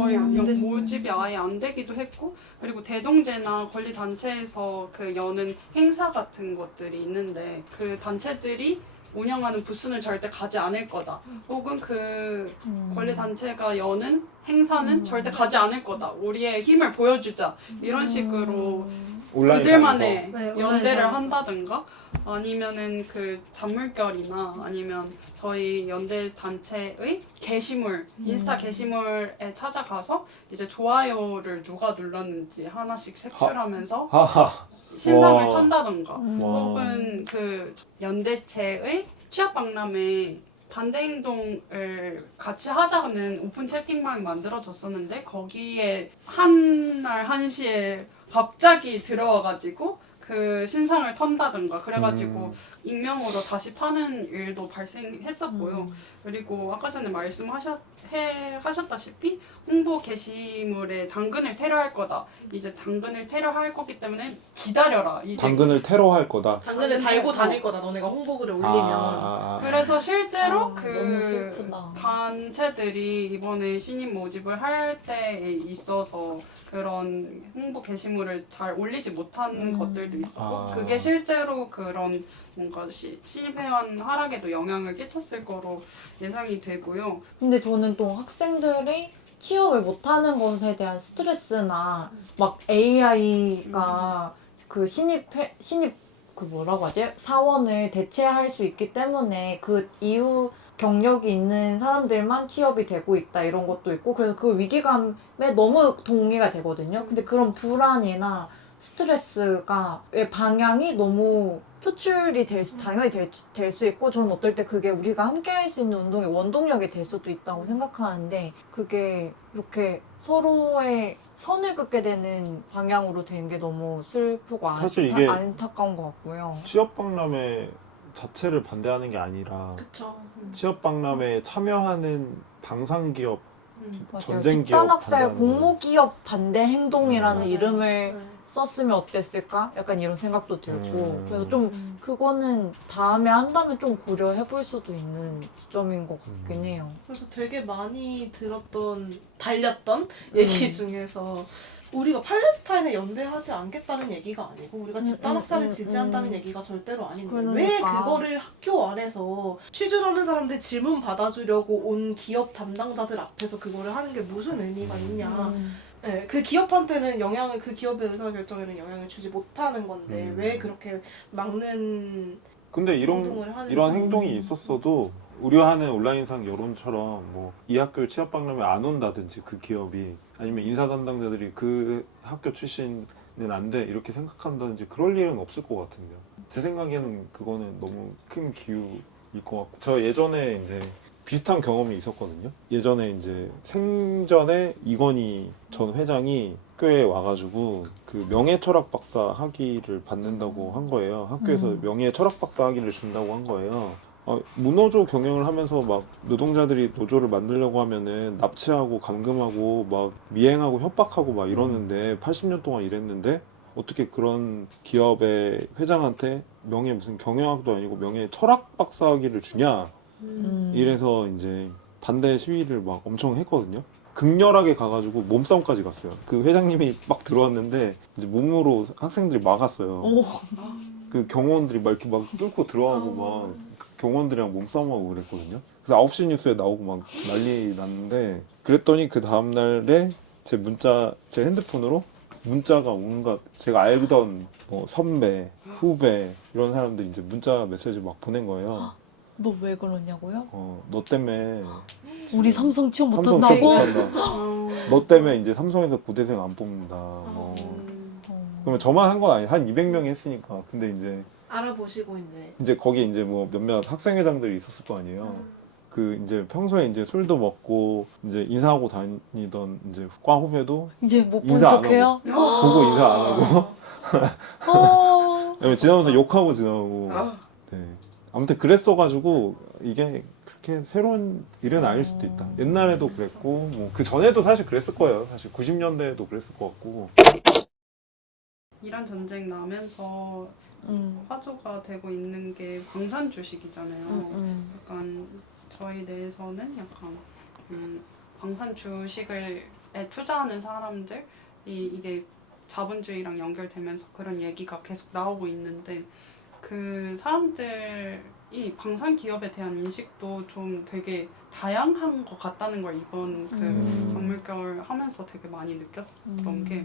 거의 모집이 아예 안 되기도 했고 그리고 대동제나 권리단체에서 그 여는 행사 같은 것들이 있는데 그 단체들이 운영하는 부스는 절대 가지 않을 거다. 혹은 그 권리단체가 여는 행사는 절대 가지 않을 거다. 우리의 힘을 보여주자. 이런 식으로 온라인상에서. 그들만의 네, 연대를 온라인상에서. 한다든가 아니면은 그 잔물결이나 아니면 저희 연대 단체의 게시물, 인스타 게시물에 찾아가서 이제 좋아요를 누가 눌렀는지 하나씩 색출하면서 하하. 신상을 와. 턴다던가 와. 혹은 그 연대체의 취업 박람회 반대 행동을 같이 하자는 오픈 채팅방이 만들어졌었는데 거기에 한날 1시에 갑자기 들어와가지고 그 신상을 턴다든가 그래가지고 익명으로 다시 파는 일도 발생했었고요. 그리고 아까 전에 하셨다시피 홍보 게시물에 당근을 테러할 거다. 이제 당근을 테러할 거기 때문에 기다려라. 이제 당근을 테러할 거다. 당근을 달고 다닐 거다. 너네가 홍보글을 올리면. 그래서 실제로 너무 그 슬프다. 단체들이 이번에 신입 모집을 할 때에 있어서 그런 홍보 게시물을 잘 올리지 못한 것들도 있었고 그게 실제로 그런 뭔가 신입회원 하락에도 영향을 끼쳤을 거로 예상이 되고요. 근데 저는 또 학생들이 취업을 못하는 것에 대한 스트레스나 막 AI가 그 신입 그 뭐라고 하지? 사원을 대체할 수 있기 때문에 그 이후 경력이 있는 사람들만 취업이 되고 있다 이런 것도 있고 그래서 그 위기감에 너무 동의가 되거든요. 근데 그런 불안이나 스트레스가 방향이 너무 표출이 당연히 될 수 있고 저는 어떨 때 그게 우리가 함께 할 수 있는 운동의 원동력이 될 수도 있다고 생각하는데 그게 이렇게 서로의 선을 긋게 되는 방향으로 된 게 너무 슬프고 사실 이게 안타까운 것 같고요. 취업 박람회 자체를 반대하는 게 아니라 그쵸. 취업 박람회에 참여하는 방산 기업, 맞아요. 전쟁 기업 집단학살 반대하는 거예요. 공모기업 반대 행동이라는 맞아요. 이름을 네. 썼으면 어땠을까? 약간 이런 생각도 들고 그래서 좀 음. 그거는 다음에 한다면 좀 고려해 볼 수도 있는 지점인 것 같긴 해요. 그래서 되게 많이 달렸던 얘기 중에서 우리가 팔레스타인에 연대하지 않겠다는 얘기가 아니고 우리가 집단 학살을 지지한다는 얘기가 절대로 아닌데 왜 그러니까. 그거를 학교 안에서 취준하는 사람들 질문 받아주려고 온 기업 담당자들 앞에서 그거를 하는 게 무슨 의미가 있냐. 네, 그 기업한테는 그 기업의 의사결정에는 영향을 주지 못하는 건데 왜 그렇게 막는 근데 행동을 하는지. 이런 행동이 있었어도 우려하는 온라인상 여론처럼 뭐 이 학교 취업 박람회 안 온다든지 그 기업이 아니면 인사 담당자들이 그 학교 출신 안 돼 이렇게 생각한다든지 그럴 일은 없을 것 같은데요. 제 생각에는 그거는 너무 큰 기우일 것 같고 저 예전에 이제 비슷한 경험이 있었거든요. 예전에 이제 생전에 이건희 전 회장이 학교에 와가지고 그 명예 철학 박사 학위를 받는다고 한 거예요. 학교에서 명예 철학 박사 학위를 준다고 한 거예요. 문어조 경영을 하면서 막 노동자들이 노조를 만들려고 하면은 납치하고 감금하고 막 미행하고 협박하고 막 이러는데 80년 동안 일했는데 어떻게 그런 기업의 회장한테 명예 무슨 경영학도 아니고 명예 철학 박사 학위를 주냐 이래서 이제 반대 시위를 막 엄청 했거든요. 극렬하게 가가지고 몸싸움까지 갔어요. 그 회장님이 막 들어왔는데 이제 몸으로 학생들이 막았어요. 오. 그 경호원들이 막 이렇게 막 뚫고 들어가고 막 경호원들이랑 몸싸움하고 그랬거든요. 그래서 9시 뉴스에 나오고 막 난리 났는데 그랬더니 그 다음날에 제 핸드폰으로 문자가 온갖 제가 알던 뭐 선배, 후배 이런 사람들이 이제 문자 메시지 막 보낸 거예요. 너 왜 그러냐고요? 너 때문에 우리 삼성 취업 삼성 못한다고? 못한다. 너 때문에 이제 삼성에서 고대생 안 뽑는다. 뭐. 그러면 저만 한 건 아니에요. 한 200명이 했으니까. 근데 알아보시고 이제 거기 이제 뭐 몇몇 학생회장들이 있었을 거 아니에요. 그 이제 평소에 이제 술도 먹고 이제 인사하고 다니던 이제 과 후배도 이제 못 본 인사 안 척해요? 보고 인사 안 하고 지나면서 욕하고 지나가고. 네. 아무튼 그랬어가지고 이게 그렇게 새로운 일은 아닐 수도 있다. 옛날에도 그랬고 뭐 그 전에도 사실 그랬을 거예요. 사실 90년대에도 그랬을 것 같고. 이란 전쟁 나면서 화두가 되고 있는 게 방산 주식이잖아요. 약간 저희 내에서는 약간 방산 주식에 투자하는 사람들이 이게 자본주의랑 연결되면서 그런 얘기가 계속 나오고 있는데 그 사람들이 방산 기업에 대한 인식도 좀 되게 다양한 것 같다는 걸 이번 그 박물결 하면서 되게 많이 느꼈었던 게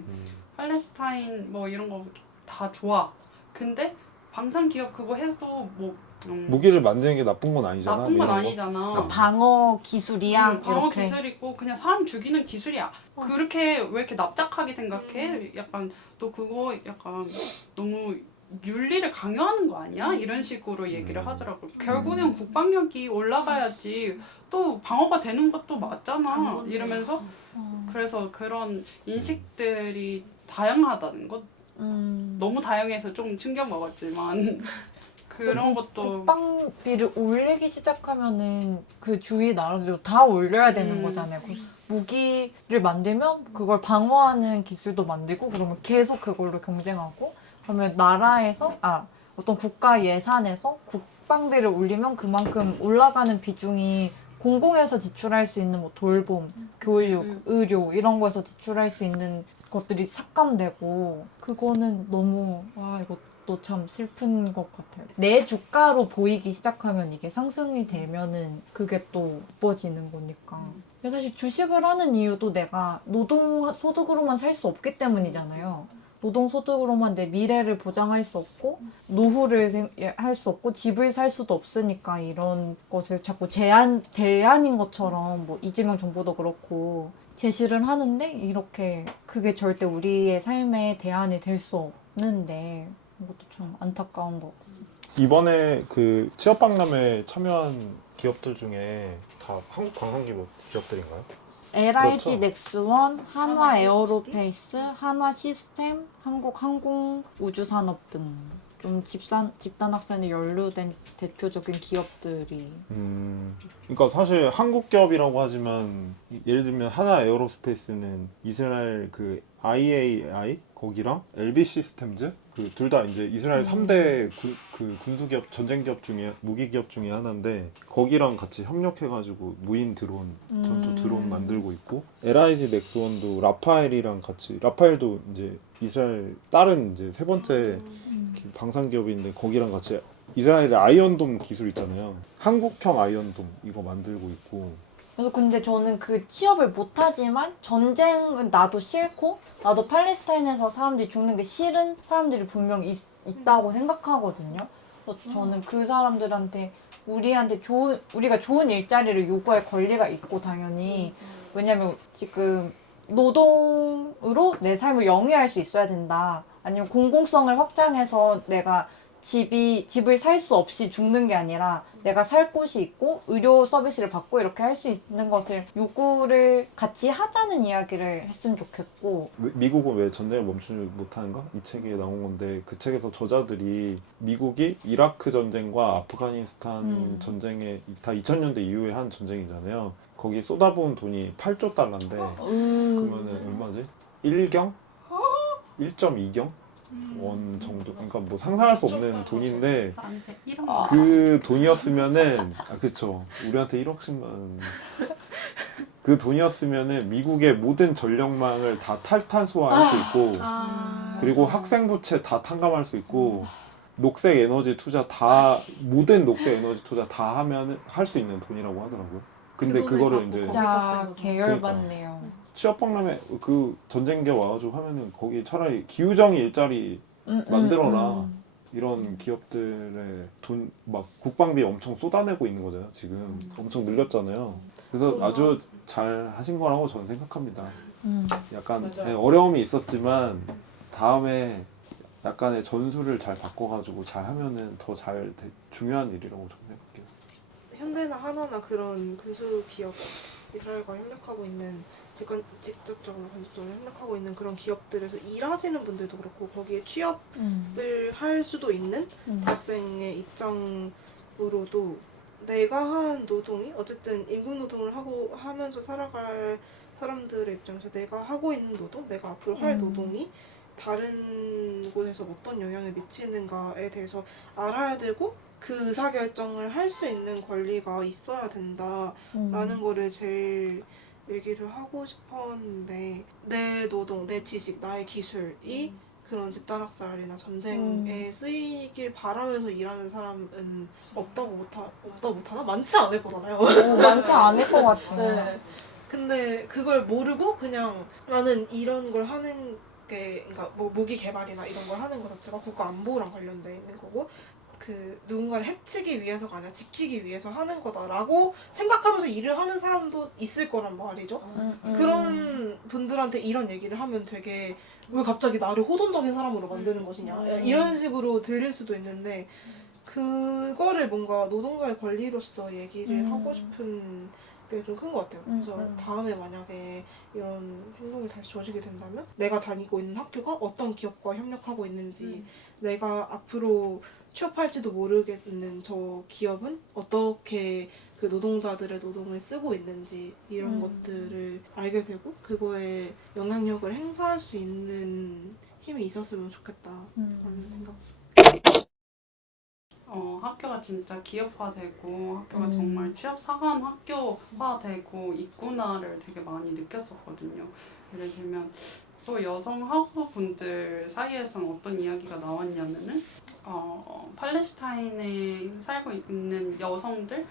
팔레스타인 뭐 이런 거 다 좋아. 근데 방산 기업 그거 해도 뭐 무기를 만드는 게 나쁜 건 아니잖아. 나쁜 건 이런 거. 아니잖아. 그러니까 방어 기술이야. 방어 이렇게. 기술이고 그냥 사람 죽이는 기술이야. 그렇게 왜 이렇게 납작하게 생각해? 약간 너 그거 약간 너무 윤리를 강요하는 거 아니야? 이런 식으로 얘기를 하더라고요. 결국엔 국방력이 올라가야지 또 방어가 되는 것도 맞잖아. 이러면서 그래서 그런 인식들이 다양하다는 것 너무 다양해서 좀 충격 먹었지만 그런 것도 국방비를 올리기 시작하면은 그 주위 나라들도 다 올려야 되는 거잖아요. 그 무기를 만들면 그걸 방어하는 기술도 만들고 그러면 계속 그걸로 경쟁하고 그러면 나라에서 어떤 국가 예산에서 국방비를 올리면 그만큼 올라가는 비중이 공공에서 지출할 수 있는 뭐 돌봄, 교육, 의료 이런 거에서 지출할 수 있는 것들이 삭감되고 그거는 너무 이것도 참 슬픈 것 같아요. 내 주가로 보이기 시작하면 이게 상승이 되면은 그게 또 예뻐지는 거니까. 근데 사실 주식을 하는 이유도 내가 노동 소득으로만 살 수 없기 때문이잖아요. 노동 소득으로만 내 미래를 보장할 수 없고 노후를 할 수 없고 집을 살 수도 없으니까 이런 것을 자꾸 대안인 것처럼 뭐 이재명 정부도 그렇고 제시를 하는데 이렇게 그게 절대 우리의 삶의 대안이 될 수 없는데 이것도 참 안타까운 것 같습니다. 이번에 그 취업박람회에 참여한 기업들 중에 다 한국 관광 기업들인가요? LIG 그렇죠. 넥스원, 한화 에어로페이스, 한화 시스템, 한국 항공 우주산업 등 좀 집단 학생에 연루된 대표적인 기업들이. 그러니까 사실 한국 기업이라고 하지만 예를 들면 하나 에어로스페이스는 이스라엘 그 IAI 거기랑 LB 시스템즈 그 둘 다 이제 이스라엘 3대 그 군수기업 전쟁기업 중에 무기기업 중에 하나인데 거기랑 같이 협력해가지고 무인 드론 전투 드론 만들고 있고 LIG 넥스원도 라파엘이랑 같이 라파엘도 이제 이스라엘 다른 이제 세 번째 방산 기업인데 거기랑 같이 이스라엘의 아이언돔 기술 있잖아요. 한국형 아이언돔 이거 만들고 있고. 그래서 근데 저는 그 취업을 못하지만 전쟁은 나도 싫고 나도 팔레스타인에서 사람들이 죽는 게 싫은 사람들이 분명 있다고 생각하거든요. 그래서 저는 그 사람들한테 우리가 좋은 일자리를 요구할 권리가 있고 당연히 왜냐면 지금 노동으로 내 삶을 영위할 수 있어야 된다. 아니면 공공성을 확장해서 내가 집을 살 수 없이 죽는 게 아니라 내가 살 곳이 있고 의료 서비스를 받고 이렇게 할 수 있는 것을 요구를 같이 하자는 이야기를 했으면 좋겠고. 미국은 왜 전쟁을 멈추지 못하는가? 이 책에 나온 건데 그 책에서 저자들이 미국이 이라크 전쟁과 아프가니스탄 전쟁에 다 2000년대 이후에 한 전쟁이잖아요. 거기 쏟아부은 돈이 8조 달러인데 그러면은 얼마지? 1경? 1.2경? 원 정도. 그러니까 뭐 상상할 수 없는 돈인데 나한테 이런 거. 그 돈이었으면은 그쵸, 우리한테 1억씩만 그 돈이었으면은 미국의 모든 전력망을 다 탈탄소화할 수 있고 그리고 학생 부채 다 탕감할 수 있고 녹색 에너지 투자 다 모든 녹색 에너지 투자 다 하면은 할 수 있는 돈이라고 하더라고요. 근데 그 돈을 그거를 갖고 이제 거기다 쓴 진짜 거죠. 계열받네요. 취업박람회 그 전쟁계 와가지고 하면은 거기 차라리 기후정의 일자리 만들어라. 이런 기업들의 돈 막 국방비 엄청 쏟아내고 있는 거잖아요. 지금 엄청 늘렸잖아요. 그래서 아주 잘 하신 거라고 저는 생각합니다. 약간 맞아요. 네, 어려움이 있었지만 다음에 약간의 전술을 잘 바꿔가지고 잘 하면은 더 잘 중요한 일이라고 저는 생각해요. 현대나 하나나 그런 근소기업 이스라엘과 협력하고 있는 직접적으로 간접적으로 협력하고 있는 그런 기업들에서 일하시는 분들도 그렇고 거기에 취업을 할 수도 있는 대학생의 입장으로도 내가 한 노동이 어쨌든 임금 노동을 하면서 살아갈 사람들의 입장에서 내가 하고 있는 노동, 내가 앞으로 할 노동이 다른 곳에서 어떤 영향을 미치는가에 대해서 알아야 되고 그 의사결정을 할 수 있는 권리가 있어야 된다라는 거를 제일 얘기를 하고 싶었는데 내 노동, 내 지식, 나의 기술이 그런 집단학살이나 전쟁에 쓰이길 바라면서 일하는 사람은 없다 못하나? 많지 않을 거잖아요. 많지 않을 것 같아요. 네. 근데 그걸 모르고 그냥 나는 이런 걸 하는 게, 그러니까 뭐 무기 개발이나 이런 걸 하는 것 자체가 국가 안보랑 관련돼 있는 거고 그 누군가를 해치기 위해서가 아니라 지키기 위해서 하는 거다라고 생각하면서 일을 하는 사람도 있을 거란 말이죠. 그런 분들한테 이런 얘기를 하면 되게 왜 갑자기 나를 호전적인 사람으로 만드는 것이냐 이런 식으로 들릴 수도 있는데 그거를 뭔가 노동자의 권리로서 얘기를 하고 싶은 게 좀 큰 것 같아요. 그래서 다음에 만약에 이런 행동이 다시 저지게 된다면 내가 다니고 있는 학교가 어떤 기업과 협력하고 있는지 내가 앞으로 취업할지도 모르겠는 저 기업은 어떻게 그 노동자들의 노동을 쓰고 있는지 이런 것들을 알게 되고 그거에 영향력을 행사할 수 있는 힘이 있었으면 좋겠다라는 생각. 학교가 진짜 기업화되고 학교가 정말 취업 상한 학교화되고 있구나를 되게 많이 느꼈었거든요. 예를 들면 또 여성 학우분들 사이에서는 어떤 이야기가 나왔냐면은 팔레스타인에 살고 있는 여성들에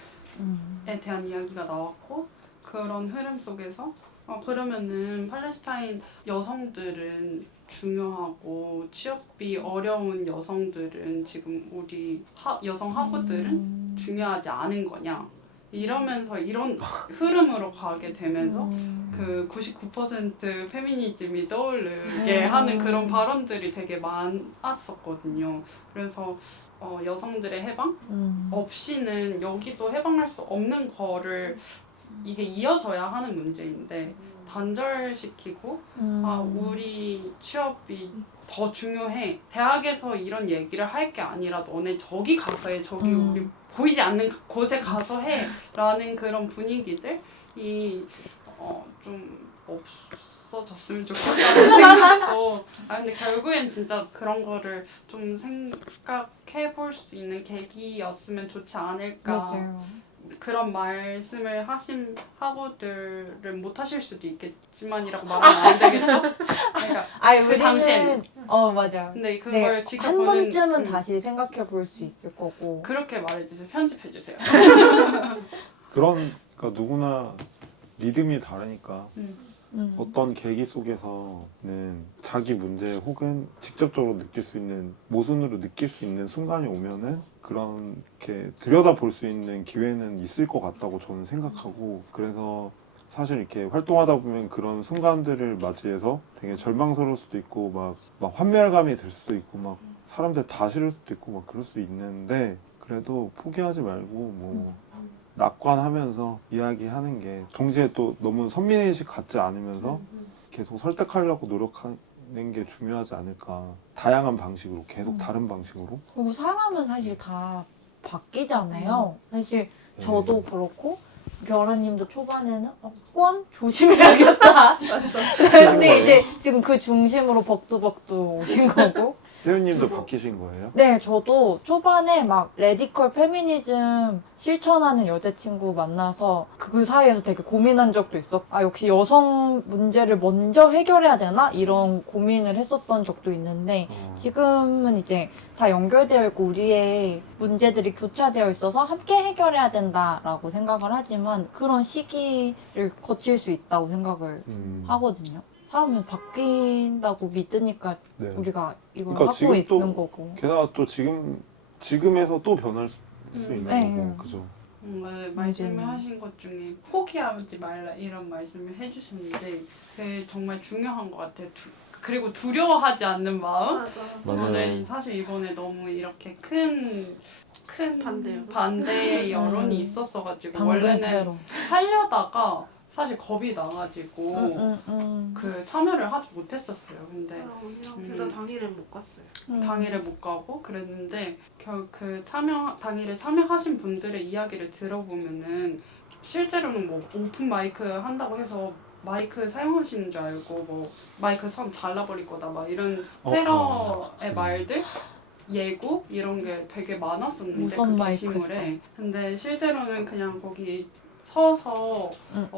대한 이야기가 나왔고 그런 흐름 속에서 그러면은 팔레스타인 여성들은 중요하고 취업이 어려운 여성들은 지금 우리 여성 학우들은 중요하지 않은 거냐 이러면서 이런 흐름으로 가게 되면서 그 99% 페미니즘이 떠오르게 하는 그런 발언들이 되게 많았었거든요. 그래서 여성들의 해방 없이는 여기도 해방할 수 없는 거를 이게 이어져야 하는 문제인데 단절시키고 우리 취업이 더 중요해. 대학에서 이런 얘기를 할 게 아니라 너네 저기 가서 해. 저기 우리 보이지 않는 곳에 가서 해. 라는 그런 분위기들이 좀 없어졌으면 좋겠다는 생각도 근데 결국엔 진짜 그런 거를 좀 생각해 볼 수 있는 계기였으면 좋지 않을까. 맞아요. 그런 말씀을 하신 학우들은 못 하실 수도 있겠지만이라고 말하면 안 되겠죠? 그러니까 그 당시에는. 맞아. 근데 그걸 한 지켜보는 번쯤은 다시 생각해 볼 수 있을 거고. 그렇게 말해주세요. 편집해주세요. 그러니까 누구나 리듬이 다르니까 어떤 계기 속에서는 자기 문제 혹은 직접적으로 느낄 수 있는 모순으로 느낄 수 있는 순간이 오면은 그렇게 들여다볼 수 있는 기회는 있을 것 같다고 저는 생각하고 그래서 사실 이렇게 활동하다 보면 그런 순간들을 맞이해서 되게 절망스러울 수도 있고 막 환멸감이 들 수도 있고 막 사람들 다 싫을 수도 있고 막 그럴 수 있는데 그래도 포기하지 말고 뭐 낙관하면서 이야기하는 게 동시에 또 너무 선민의식 갖지 않으면서 계속 설득하려고 노력하는 게 중요하지 않을까. 다양한 방식으로 계속 다른 방식으로. 그리고 사람은 사실 다 바뀌잖아요. 사실 저도 그렇고 별아님도 초반에는 권 조심해야겠다. 근데 이제 지금 그 중심으로 벅두벅두 오신 거고. 세윤님도 바뀌신 거예요? 네, 저도 초반에 막 레디컬 페미니즘 실천하는 여자친구 만나서 그 사이에서 되게 고민한 적도 있었고, 아, 역시 여성 문제를 먼저 해결해야 되나? 이런 고민을 했었던 적도 있는데, 지금은 이제 다 연결되어 있고 우리의 문제들이 교차되어 있어서 함께 해결해야 된다라고 생각을 하지만 그런 시기를 거칠 수 있다고 생각을 하거든요. 사람은 바뀐다고 믿으니까 네. 우리가 이걸 그러니까 하고 지금 있는 또 거고. 게다가 또 지금에서 또 변할 수 있는 네. 거고, 그죠? 말씀하신 것 중에 포기하지 말라 이런 말씀을 해주셨는데 그게 정말 중요한 것 같아요. 그리고 두려워하지 않는 마음. 맞아. 저는 사실 이번에 너무 이렇게 큰 반대요. 반대의 여론이 있었어가지고 원래는 방금대로. 하려다가 사실 겁이 나가지고 응. 그 참여를 하지 못했었어요. 근데 언니랑 둘 다 당일은 못 갔어요. 당일에 못 가고 그랬는데 그 당일에 참여하신 분들의 이야기를 들어보면은 실제로는 뭐 오픈 마이크 한다고 해서 마이크 사용하시는 줄 알고 뭐 마이크 선 잘라버릴 거다 막 이런 테러의 말들 예고 이런 게 되게 많았었는데 무선 그 마이크 게시물에 근데 실제로는 그냥 거기 서서 응.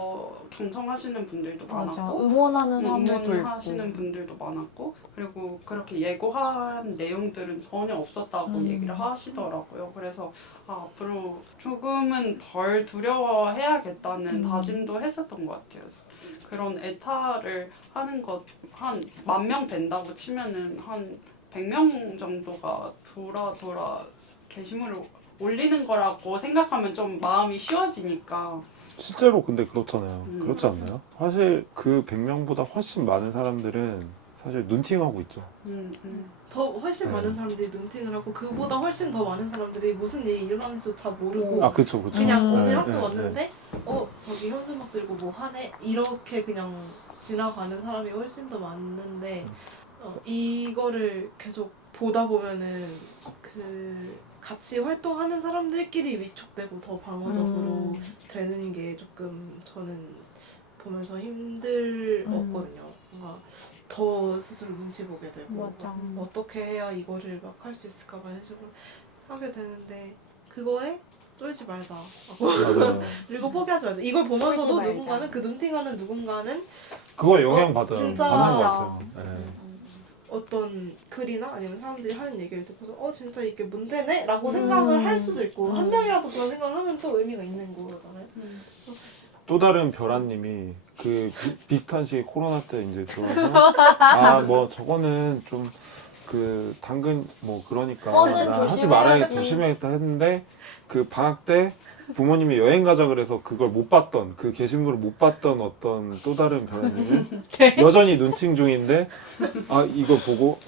경청하시는 분들도 맞아. 많았고 응원하는 사람들도 응원하시는 있고. 분들도 많았고 그리고 그렇게 예고한 내용들은 전혀 없었다고 얘기를 하시더라고요. 그래서 앞으로 조금은 덜 두려워해야겠다는 다짐도 했었던 것 같아요. 그런 애타를 하는 것 한 10,000명 된다고 치면은 한 100명 정도가 돌아 게시물을 올리는 거라고 생각하면 좀 마음이 쉬워지니까 실제로 근데 그렇잖아요. 그렇지 않나요? 사실 그 100명보다 훨씬 많은 사람들은 사실 눈팅하고 있죠. 더 훨씬 네. 많은 사람들이 눈팅을 하고 그보다 훨씬 더 많은 사람들이 무슨 일이 일어나는지조차 모르고 아, 그쵸. 그냥 오늘 네, 학교 네, 왔는데 저기 현수막 들고 뭐 하네? 이렇게 그냥 지나가는 사람이 훨씬 더 많은데 이거를 계속 보다 보면은 그 같이 활동하는 사람들끼리 위축되고 더 방어적으로 되는 게 조금 저는 보면서 힘들었거든요. 뭔가 더 스스로 눈치 보게 되고 맞아. 어떻게 해야 이거를 막 할 수 있을까 막 이런 식으로 하게 되는데 그거에 쫄지 말자. 맞아요. 그리고 포기하지 말자. 이걸 보면서도 쫄지 말자. 누군가는 그 눈팅하는 누군가는 그거 영향 받는 진짜 것 맞아. 같아요. 네. 어떤 글이나 아니면 사람들이 하는 얘기를 듣고서 진짜 이게 문제네? 라고 생각을 할 수도 있고 한 명이라도 그런 생각을 하면 또 의미가 있는 거잖아요. 또 다른 별아님이 그 비슷한 시기 코로나 때 이제 들어와서 뭐 저거는 좀 그 당근 뭐 그러니까 뻔은 나 하지 조심해야지. 말아야겠다 조심해야겠다 했는데 그 방학 때 부모님이 여행 가자 그래서 그걸 못 봤던 그 게시물을 못 봤던 어떤 또 다른 별아님은 여전히 눈팅 중인데 이거 보고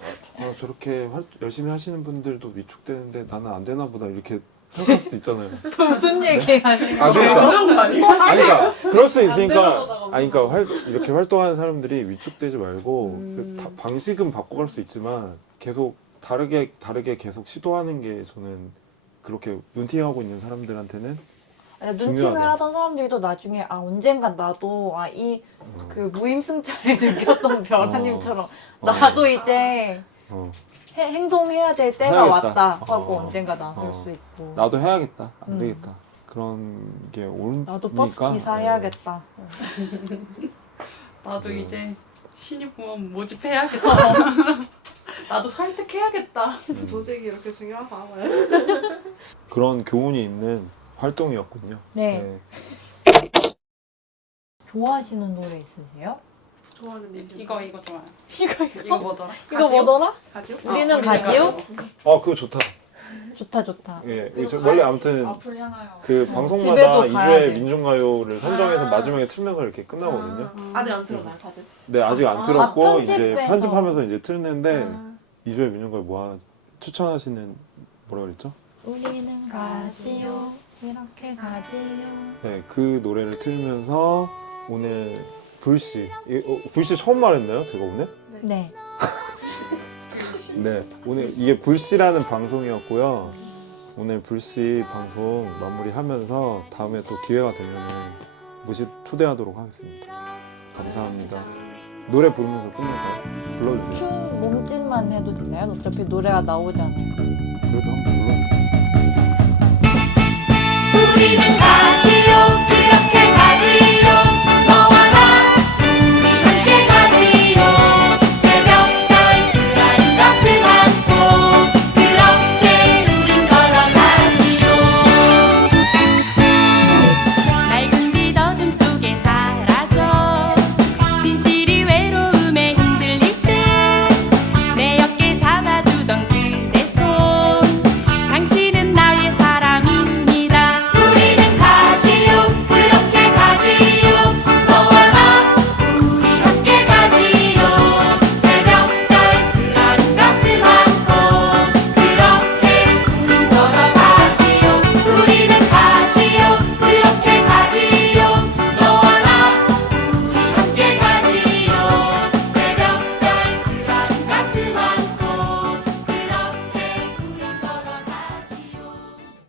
저렇게 열심히 하시는 분들도 위축되는데 나는 안 되나 보다 이렇게 생각할 수도 있잖아요. 무슨 얘기 하시는 아, 그러니까. 완전 아니야? 그러니까 그럴 수 있으니까 안 되는 그러니까 이렇게 활동하는 사람들이 위축되지 말고 방식은 바꿔갈 수 있지만 계속 다르게 계속 시도하는 게 저는 그렇게 눈팅하고 있는 사람들한테는 눈팅을 중요하다. 하던 사람들도 나중에 언젠간 나도 그 무임승차를 느꼈던 별아님처럼 나도 이제 어, 행동해야 될 때가 해야겠다. 왔다 하고 어. 언젠가 나설 어. 수 있고 나도 해야겠다 안 되겠다 그런 게 오니까 나도 버스 기사 해야겠다. 나도 이제 신입부원 모집해야겠다. 나도 설득해야겠다. 조직이 이렇게 중요하다. 그런 교훈이 있는 활동이었군요. 네. 좋아하시는 노래 있으세요? 좋아하는 민족. 이거 좋아요. 이거 이거 뭐더라? 이거 뭐더라? 가지요? 우리는 우리는 가지요? 그거 좋다. 좋다. 예, 원래 아무튼 앞을 향하여. 그 집에도 방송마다 가야 2주에 돼. 민중가요를 선정해서 아. 마지막에 틀면서 이렇게 끝나거든요. 아직 안 들었나요, 과즙? 네, 아직 안 아, 틀었고 이제 편집해서. 편집하면서 이제 틀는데 아, 2주에 민중가요 추천하시는 뭐라 그랬죠? 우리는 가지요. 이렇게 가지요. 네, 그 노래를 틀면서 오늘 불씨 불씨 처음 말했나요? 제가 오늘? 네. 네, 오늘 이게 불씨라는 방송이었고요. 오늘 불씨 방송 마무리하면서 다음에 또 기회가 되면은 무시 초대하도록 하겠습니다. 감사합니다. 노래 부르면서 끝낼까요? 불러주세요. 춤 몸짓만 해도 되나요? 어차피 노래가 나오잖아요. 그래도 한번 불러. 우리는 같이